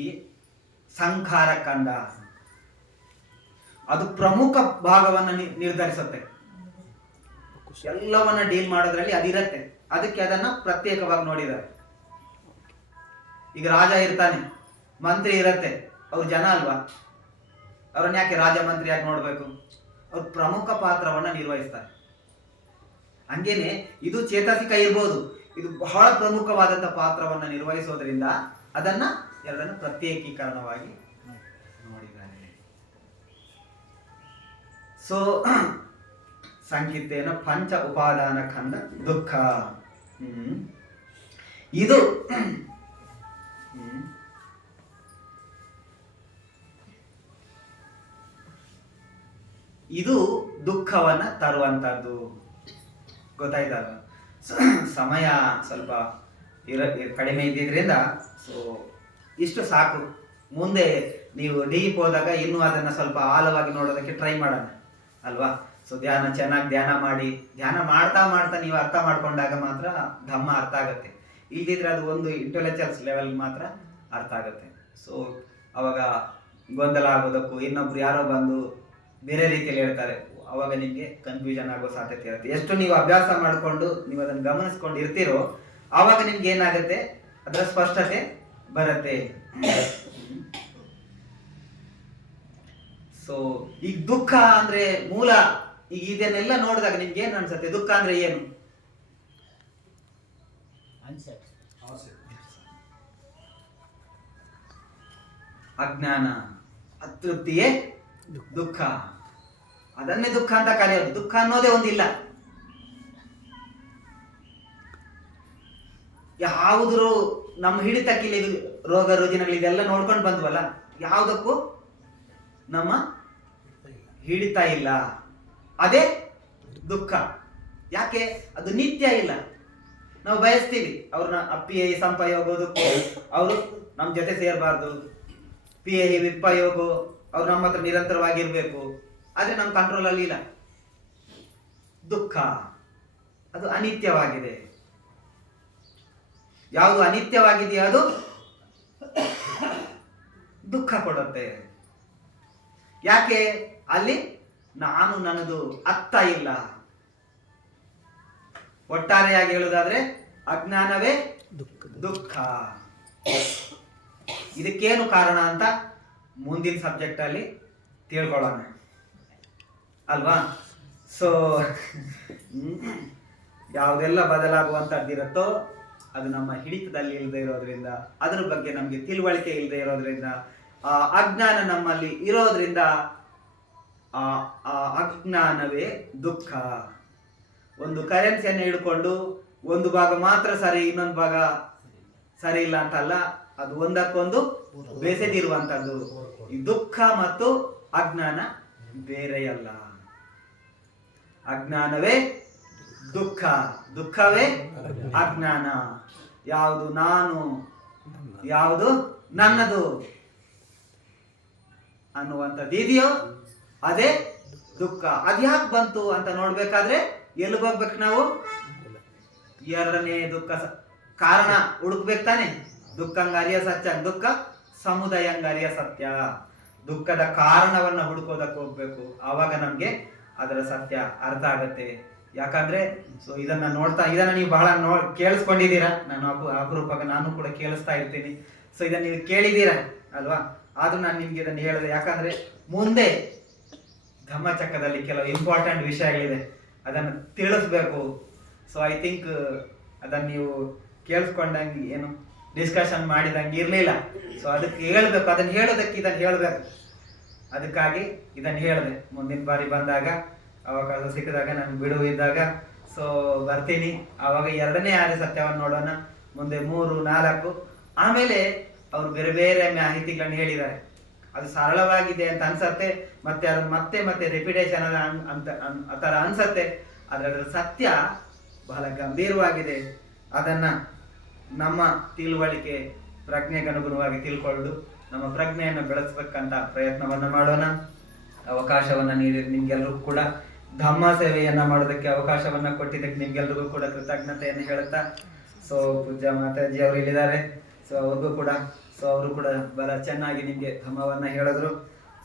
ಈ ಸಂಖಾರ ಕಂದ. ಅದು ಪ್ರಮುಖ ಭಾಗವನ್ನ ನಿರ್ಧರಿಸುತ್ತೆ. ಎಲ್ಲವನ್ನ ಡೀಲ್ ಮಾಡೋದ್ರಲ್ಲಿ ಅದಿರತ್ತೆ. ಅದಕ್ಕೆ ಅದನ್ನ ಪ್ರತ್ಯೇಕವಾಗಿ ನೋಡಿದ್ದಾರೆ. ಈಗ ರಾಜ ಇರ್ತಾನೆ, ಮಂತ್ರಿ ಇರತ್ತೆ, ಅವ್ರು ಜನ ಅಲ್ವಾ. ಅವ್ರನ್ನ ಯಾಕೆ ರಾಜ ಮಂತ್ರಿ ಯಾಕೆ ನೋಡ್ಬೇಕು? ಅವ್ರು ಪ್ರಮುಖ ಪಾತ್ರವನ್ನ ನಿರ್ವಹಿಸ್ತಾರೆ. ಹಂಗೇನೆ ಇದು ಚೇತಸಿಕ ಇರ್ಬೋದು, ಇದು ಬಹಳ ಪ್ರಮುಖವಾದಂತ ಪಾತ್ರವನ್ನ ನಿರ್ವಹಿಸೋದ್ರಿಂದ ಅದನ್ನ ಎರಡನ್ನ ಪ್ರತ್ಯೇಕೀಕರಣವಾಗಿ ನೋಡಿದ್ದಾರೆ. ಸೊ ಸಂಕೀರ್ತೇನ ಪಂಚ ಉಪಾದಾನ ಖಂಡ ದುಃಖ. ಇದು ಇದು ದುಃಖವನ್ನ ತರುವಂತದ್ದು. ಗೊತ್ತಾಯ್ತಲ್ಲ? ಸಮಯ ಸ್ವಲ್ಪ ಕಡಿಮೆ ಇದ್ದಿದ್ರಿಂದ ಸೊ ಇಷ್ಟು ಸಾಕು. ಮುಂದೆ ನೀವು ಡೀಪ್ ಹೋದಾಗ ಇನ್ನೂ ಅದನ್ನ ಸ್ವಲ್ಪ ಆಳವಾಗಿ ನೋಡೋದಕ್ಕೆ ಟ್ರೈ ಮಾಡೋಣ ಅಲ್ವಾ. ಸೊ ಚೆನ್ನಾಗಿ ಧ್ಯಾನ ಮಾಡಿ, ಧ್ಯಾನ ಮಾಡ್ತಾ ಮಾಡ್ತಾ ನೀವು ಅರ್ಥ ಮಾಡ್ಕೊಂಡಾಗ ಮಾತ್ರ ಧಮ್ಮ ಅರ್ಥ ಆಗುತ್ತೆ. ಇಲ್ದಿದ್ರೆ ಅದು ಒಂದು ಇಂಟೆಲಿಜೆನ್ಸ್ ಲೆವೆಲ್ ಮಾತ್ರ ಅರ್ಥ ಆಗುತ್ತೆ. ಸೊ ಅವಾಗ ಗೊಂದಲ ಆಗೋದಕ್ಕೂ ಇನ್ನೊಬ್ರು ಯಾರೋ ಬಂದು ಬೇರೆ ರೀತಿಯಲ್ಲಿ ಹೇಳ್ತಾರೆ, ಅವಾಗ ನಿಮಗೆ ಕನ್ಫ್ಯೂಷನ್ ಆಗೋ ಸಾಧ್ಯತೆ ಇರುತ್ತೆ. ಎಷ್ಟು ನೀವು ಅಭ್ಯಾಸ ಮಾಡಿಕೊಂಡು ನೀವು ಅದನ್ನು ಗಮನಿಸ್ಕೊಂಡು ಇರ್ತೀರೋ ಆವಾಗ ನಿಮ್ಗೆ ಏನಾಗುತ್ತೆ, ಅದರ ಸ್ಪಷ್ಟತೆ ಬರುತ್ತೆ. ಸೊ ಈಗ ದುಃಖ ಅಂದ್ರೆ ಮೂಲ, ಈಗ ಇದನ್ನೆಲ್ಲ ನೋಡಿದಾಗ ನಿಮ್ಗೆ ಏನ್ ಅನ್ಸುತ್ತೆ? ದುಃಖ ಅಂದ್ರೆ ಏನು? ಅಜ್ಞಾನ, ಅತೃಪ್ತಿಯೇ ದುಃಖ. ಅದನ್ನೇ ದುಃಖ ಅಂತ ಕರೆಯೋದು. ದುಃಖ ಅನ್ನೋದೇ ಒಂದಿಲ್ಲ. ಯಾವುದ್ರು ನಮ್ಮ ಹಿಡಿತಕ್ಕಿಲ್ಲಿ ರೋಗ ರುಜಿನಗಳು ಇದೆಲ್ಲ ನೋಡ್ಕೊಂಡು ಬಂದ್ವಲ್ಲ, ಯಾವುದಕ್ಕೂ ನಮ್ಮ ಹಿಡಿತ ಇಲ್ಲ. ಅದೇ ದುಃಖ. ಯಾಕೆ? ಅದು ನಿತ್ಯ ಇಲ್ಲ. ನಾವು ಬಯಸ್ತೀವಿ ಅವ್ರನ್ನ ಅಪ್ಪಿಯ ಸಂಪಯೋಗೋದಕ್ಕೂ ಅವರು ನಮ್ಮ ಜೊತೆ ಸೇರಬಾರ್ದು, ಪಿ ಐ ವಿಪಯೋಗೋ ಅವ್ರು ನಮ್ಮ ಹತ್ರ ನಿರಂತರವಾಗಿರ್ಬೇಕು. ಆದ್ರೆ ನಮ್ಮ ಕಂಟ್ರೋಲ್ ಅಲ್ಲಿ ಇಲ್ಲ. ದುಃಖ ಅದು ಅನಿತ್ಯವಾಗಿದೆ. ಯಾವುದು ಅನಿತ್ಯವಾಗಿದೆಯೋ ಅದು ದುಃಖ ಕೊಡುತ್ತೆ. ಯಾಕೆ? ಅಲ್ಲಿ ನಾನು ನನ್ನದು ಅರ್ಥ ಇಲ್ಲ. ಒಟ್ಟಾರೆಯಾಗಿ ಹೇಳುವುದಾದ್ರೆ ಅಜ್ಞಾನವೇ ದುಃಖ. ಇದಕ್ಕೇನು ಕಾರಣ ಅಂತ ಮುಂದಿನ ಸಬ್ಜೆಕ್ಟ್ ಅಲ್ಲಿ ತಿಳ್ಕೊಳ್ಳೋಣ ಅಲ್ವಾ? ಸೊ ಯಾವುದೆಲ್ಲ ಬದಲಾಗುವಂತದ್ದಿರುತ್ತೋ ಅದು ನಮ್ಮ ಹಿಡಿತದಲ್ಲಿ ಇಲ್ಲದೆ ಇರೋದ್ರಿಂದ, ಅದ್ರ ಬಗ್ಗೆ ನಮಗೆ ತಿಳುವಳಿಕೆ ಇಲ್ಲದೆ ಇರೋದ್ರಿಂದ, ಆ ಅಜ್ಞಾನ ನಮ್ಮಲ್ಲಿ ಇರೋದ್ರಿಂದ ಆ ಅಜ್ಞಾನವೇ ದುಃಖ. ಒಂದು ಕರೆನ್ಸಿಯನ್ನು ಹಿಡ್ಕೊಂಡು ಒಂದು ಭಾಗ ಮಾತ್ರ ಸರಿ, ಇನ್ನೊಂದು ಭಾಗ ಸರಿ ಇಲ್ಲ ಅಂತಲ್ಲ, ಅದು ಒಂದಕ್ಕೊಂದು ಬೆಸೆದಿರುವಂತದ್ದು. ಈ ದುಃಖ ಮತ್ತು ಅಜ್ಞಾನ ಬೇರೆಯಲ್ಲ. ಅಜ್ಞಾನವೇ ದುಃಖ, ದುಃಖವೇ ಅಜ್ಞಾನ. ಯಾವುದು ನಾನು, ಯಾವುದು ನನ್ನದು ಅನ್ನುವಂಥದ್ದು ಇದೆಯೋ ಅದೇ ದುಃಖ. ಅದ್ಯಾಕೆ ಬಂತು ಅಂತ ನೋಡ್ಬೇಕಾದ್ರೆ ಎಲ್ಲಿ ಹೋಗ್ಬೇಕು ನಾವು? ಎರಡನೇ ದುಃಖ ಕಾರಣ ಹುಡುಕ್ಬೇಕು ತಾನೆ. ದುಃಖಂಗಾರ್ಯ ಸತ್ಯ, ದುಃಖ ಸಮುದಯಂಗಾರ್ಯ ಸತ್ಯ. ದುಃಖದ ಕಾರಣವನ್ನ ಹುಡುಕೋದಕ್ಕೆ ಹೋಗ್ಬೇಕು. ಆವಾಗ ನಮ್ಗೆ ಅದರ ಸತ್ಯ ಅರ್ಥ ಆಗತ್ತೆ. ಯಾಕಂದ್ರೆ ಸೊ ಇದನ್ನ ನೀವು ಬಹಳ ಕೇಳಿಸ್ಕೊಂಡಿದ್ದೀರಾ. ನಾನು ಅಪರೂಪಕ್ಕೆ ನಾನು ಕೂಡ ಕೇಳಿಸ್ತಾ ಇರ್ತೀನಿ. ಸೊ ಇದನ್ನ ನೀವು ಕೇಳಿದ್ದೀರಾ ಅಲ್ವಾ? ಆದ್ರೂ ನಾನು ನಿಮ್ಗೆ ಇದನ್ನ ಹೇಳಿದೆ ಯಾಕಂದ್ರೆ ಮುಂದೆ ಧಮ್ಮಚಕ್ರದಲ್ಲಿ ಕೆಲವು ಇಂಪಾರ್ಟೆಂಟ್ ವಿಷಯಗಳಿದೆ, ಅದನ್ನು ತಿಳಿಸ್ಬೇಕು. ಸೊ ಐ ಥಿಂಕ್ ಅದನ್ನ ನೀವು ಕೇಳಿಸ್ಕೊಂಡಂಗೆ ಏನು ಡಿಸ್ಕಷನ್ ಮಾಡಿದಂಗೆ ಇರಲಿಲ್ಲ. ಸೊ ಅದಕ್ಕೆ ಹೇಳ್ಬೇಕು, ಅದನ್ನ ಹೇಳೋದಕ್ಕೆ ಇದನ್ನು ಹೇಳ್ಬೇಕು. ಅದಕ್ಕಾಗಿ ಇದನ್ನು ಹೇಳಿದೆ. ಮುಂದಿನ ಬಾರಿ ಬಂದಾಗ ಅವಕಾಶ ಸಿಕ್ಕಿದಾಗ ನಾನು ಬಿಡುವಿದ್ದಾಗ ಸೊ ಬರ್ತೀನಿ. ಆವಾಗ ಎರಡನೇ ಆರ್ಯ ಸತ್ಯವನ್ನು ನೋಡೋಣ. ಮುಂದೆ 3, 4 ಆಮೇಲೆ ಅವರು ಬೇರೆ ಬೇರೆ ಮಾಹಿತಿಗಳನ್ನು ಹೇಳಿದ್ದಾರೆ. ಅದು ಸರಳವಾಗಿದೆ ಅಂತ ಅನ್ಸತ್ತೆ, ಮತ್ತೆ ಅದು ಮತ್ತೆ ಮತ್ತೆ ರಿಪಿಟೇಷನ್ ಅಂತ ಆ ಥರ ಅನ್ಸತ್ತೆ. ಆದರೆ ಅದರ ಸತ್ಯ ಬಹಳ ಗಂಭೀರವಾಗಿದೆ. ಅದನ್ನ ನಮ್ಮ ತಿಳುವಳಿಕೆ ಪ್ರಜ್ಞೆಗೆ ಅನುಗುಣವಾಗಿ ತಿಳ್ಕೊಂಡು ನಮ್ಮ ಪ್ರಜ್ಞೆಯನ್ನು ಬೆಳೆಸ್ಬೇಕಂತ ಪ್ರಯತ್ನವನ್ನ ಮಾಡೋಣ. ಅವಕಾಶವನ್ನ ನೀಡಿ ನಿಮ್ಗೆಲ್ರಿಗೂ ಕೂಡ ಧಮ್ಮ ಸೇವೆಯನ್ನ ಮಾಡೋದಕ್ಕೆ ಅವಕಾಶವನ್ನ ಕೊಟ್ಟಿದ್ದಕ್ಕೆ ನಿಮ್ಗೆಲ್ರಿಗೂ ಕೂಡ ಕೃತಜ್ಞತೆಯನ್ನು ಹೇಳುತ್ತಾ, ಸೊ ಪೂಜ್ಯ ಮಾತಾಜಿ ಅವರು ಇಲ್ಲಿದ್ದಾರೆ. ಸೊ ಅವ್ರಿಗೂ ಕೂಡ ಅವರು ಕೂಡ ಬಹಳ ಚೆನ್ನಾಗಿ ನಿಮ್ಗೆ ಧಮ್ಮವನ್ನ ಹೇಳಿದ್ರು.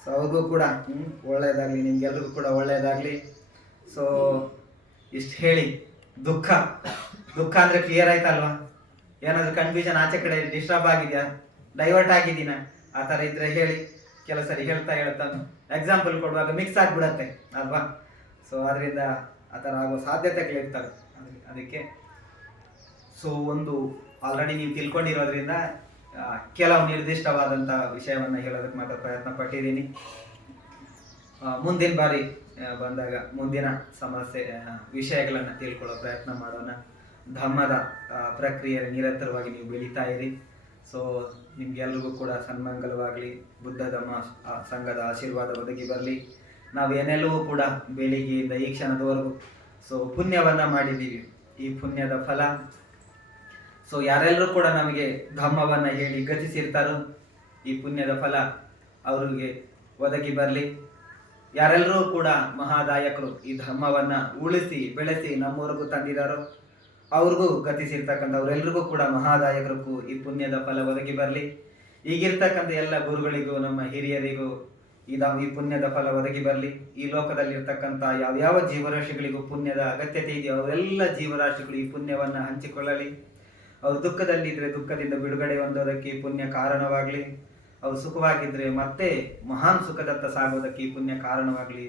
ಸೊ ಅವ್ರಿಗೂ ಕೂಡ ಒಳ್ಳೇದಾಗ್ಲಿ, ನಿಮ್ಗೆಲ್ರಿಗೂ ಕೂಡ ಒಳ್ಳೇದಾಗ್ಲಿ. ಸೊ ಇಷ್ಟು ಹೇಳಿ, ದುಃಖ ಅಂದ್ರೆ ಕ್ಲಿಯರ್ ಆಯ್ತಲ್ವಾ? ಏನಾದ್ರು ಕನ್ಫ್ಯೂಷನ್ ಆಚೆ ಕಡೆ ಡಿಸ್ಟರ್ಬ್ ಆಗಿದ್ಯಾ, ಡೈವರ್ಟ್ ಆಗಿದ್ದೀನ ಆ ಥರ ಇದ್ರೆ ಹೇಳಿ. ಕೆಲವು ಸರಿ ಹೇಳ್ತಾ ಎಕ್ಸಾಂಪಲ್ ಕೊಡುವಾಗ ಮಿಕ್ಸ್ ಆಗಿಬಿಡತ್ತೆ ಅಲ್ವಾ? ಸೊ ಅದರಿಂದ ಆ ಥರ ಆಗೋ ಸಾಧ್ಯತೆಗಳಿರ್ತವೆ. ಅದಕ್ಕೆ ಸೊ ಒಂದು ಆಲ್ರೆಡಿ ನೀವು ತಿಳ್ಕೊಂಡಿರೋದ್ರಿಂದ ಕೆಲವು ನಿರ್ದಿಷ್ಟವಾದಂಥ ವಿಷಯವನ್ನು ಹೇಳೋದಕ್ಕೆ ಮಾತ್ರ ಪ್ರಯತ್ನ ಪಟ್ಟಿದ್ದೀನಿ. ಮುಂದಿನ ಬಾರಿ ಬಂದಾಗ ಮುಂದಿನ ಸಮಸ್ಯೆ ವಿಷಯಗಳನ್ನು ತಿಳ್ಕೊಳ್ಳೋ ಪ್ರಯತ್ನ ಮಾಡೋಣ. ಧಮ್ಮದ ಪ್ರಕ್ರಿಯೆಯಲ್ಲಿ ನಿರಂತರವಾಗಿ ನೀವು ಬೆಳೀತಾ ಇರಿ. ಸೊ ನಿಮ್ಗೆಲ್ರಿಗೂ ಕೂಡ ಸನ್ಮಂಗಲವಾಗಲಿ. ಬುದ್ಧ ಧಮ್ಮ ಸಂಘದ ಆಶೀರ್ವಾದ ಒದಗಿ ಬರಲಿ. ನಾವು ಏನೆಲ್ಲವೂ ಕೂಡ ಬೆಳಿಗ್ಗೆಯಿಂದ ಈ ಕ್ಷಣದವರೆಗೂ ಸೊ ಪುಣ್ಯವನ್ನು ಮಾಡಿದ್ದೀವಿ. ಈ ಪುಣ್ಯದ ಫಲ ಸೊ ಯಾರೆಲ್ಲರೂ ಕೂಡ ನಮಗೆ ಧಮ್ಮವನ್ನು ಹೇಳಿ ಗತಿಸಿರ್ತಾರೋ ಈ ಪುಣ್ಯದ ಫಲ ಅವರಿಗೆ ಒದಗಿ ಬರಲಿ. ಯಾರೆಲ್ಲರೂ ಕೂಡ ಮಹಾದಾಯಕರು ಈ ಧಮ್ಮವನ್ನು ಉಳಿಸಿ ಬೆಳೆಸಿ ನಮ್ಮವರೆಗೂ ತಂದಿದ್ದಾರೋ ಅವ್ರಿಗೂ ಗತಿಸಿರ್ತಕ್ಕಂಥ ಅವರೆಲ್ಲರಿಗೂ ಕೂಡ ಮಹಾದಾಯಕರಿಗೂ ಈ ಪುಣ್ಯದ ಫಲ ಒದಗಿ ಬರಲಿ. ಈಗಿರ್ತಕ್ಕಂಥ ಎಲ್ಲ ಗುರುಗಳಿಗೂ ನಮ್ಮ ಹಿರಿಯರಿಗೂ ಈ ಪುಣ್ಯದ ಫಲ ಒದಗಿ ಬರಲಿ. ಈ ಲೋಕದಲ್ಲಿರ್ತಕ್ಕಂಥ ಯಾವ್ಯಾವ ಜೀವರಾಶಿಗಳಿಗೂ ಪುಣ್ಯದ ಅಗತ್ಯತೆ ಇದೆಯೋ ಅವರೆಲ್ಲ ಜೀವರಾಶಿಗಳು ಈ ಪುಣ್ಯವನ್ನು ಹಂಚಿಕೊಳ್ಳಲಿ. ಅವ್ರು ದುಃಖದಲ್ಲಿದ್ದರೆ ದುಃಖದಿಂದ ಬಿಡುಗಡೆ ಹೊಂದೋದಕ್ಕೆ ಈ ಪುಣ್ಯ ಕಾರಣವಾಗಲಿ. ಅವ್ರು ಸುಖವಾಗಿದ್ದರೆ ಮತ್ತೆ ಮಹಾನ್ ಸುಖದತ್ತ ಸಾಗೋದಕ್ಕೆ ಈ ಪುಣ್ಯ ಕಾರಣವಾಗಲಿ.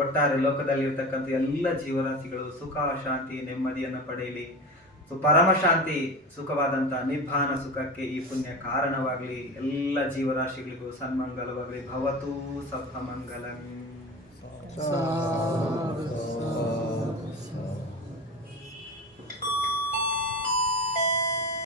ಒಟ್ಟಾರೆ ಲೋಕದಲ್ಲಿರ್ತಕ್ಕಂಥ ಎಲ್ಲ ಜೀವರಾಶಿಗಳು ಸುಖ, ಶಾಂತಿ, ನೆಮ್ಮದಿಯನ್ನು ಪಡೆಯಲಿ. ಪರಮಶಾಂತಿ ಸುಖವಾದಂಥ ನಿಬ್ಬಾನ ಸುಖಕ್ಕೆ ಈ ಪುಣ್ಯ ಕಾರಣವಾಗಲಿ. ಎಲ್ಲ ಜೀವರಾಶಿಗಳಿಗೂ ಸನ್ಮಂಗಲವಾಗಲಿ. ಭವತು ಸಫ ಮಂಗಲಂ. ಸಾಧು ಸಾಧು.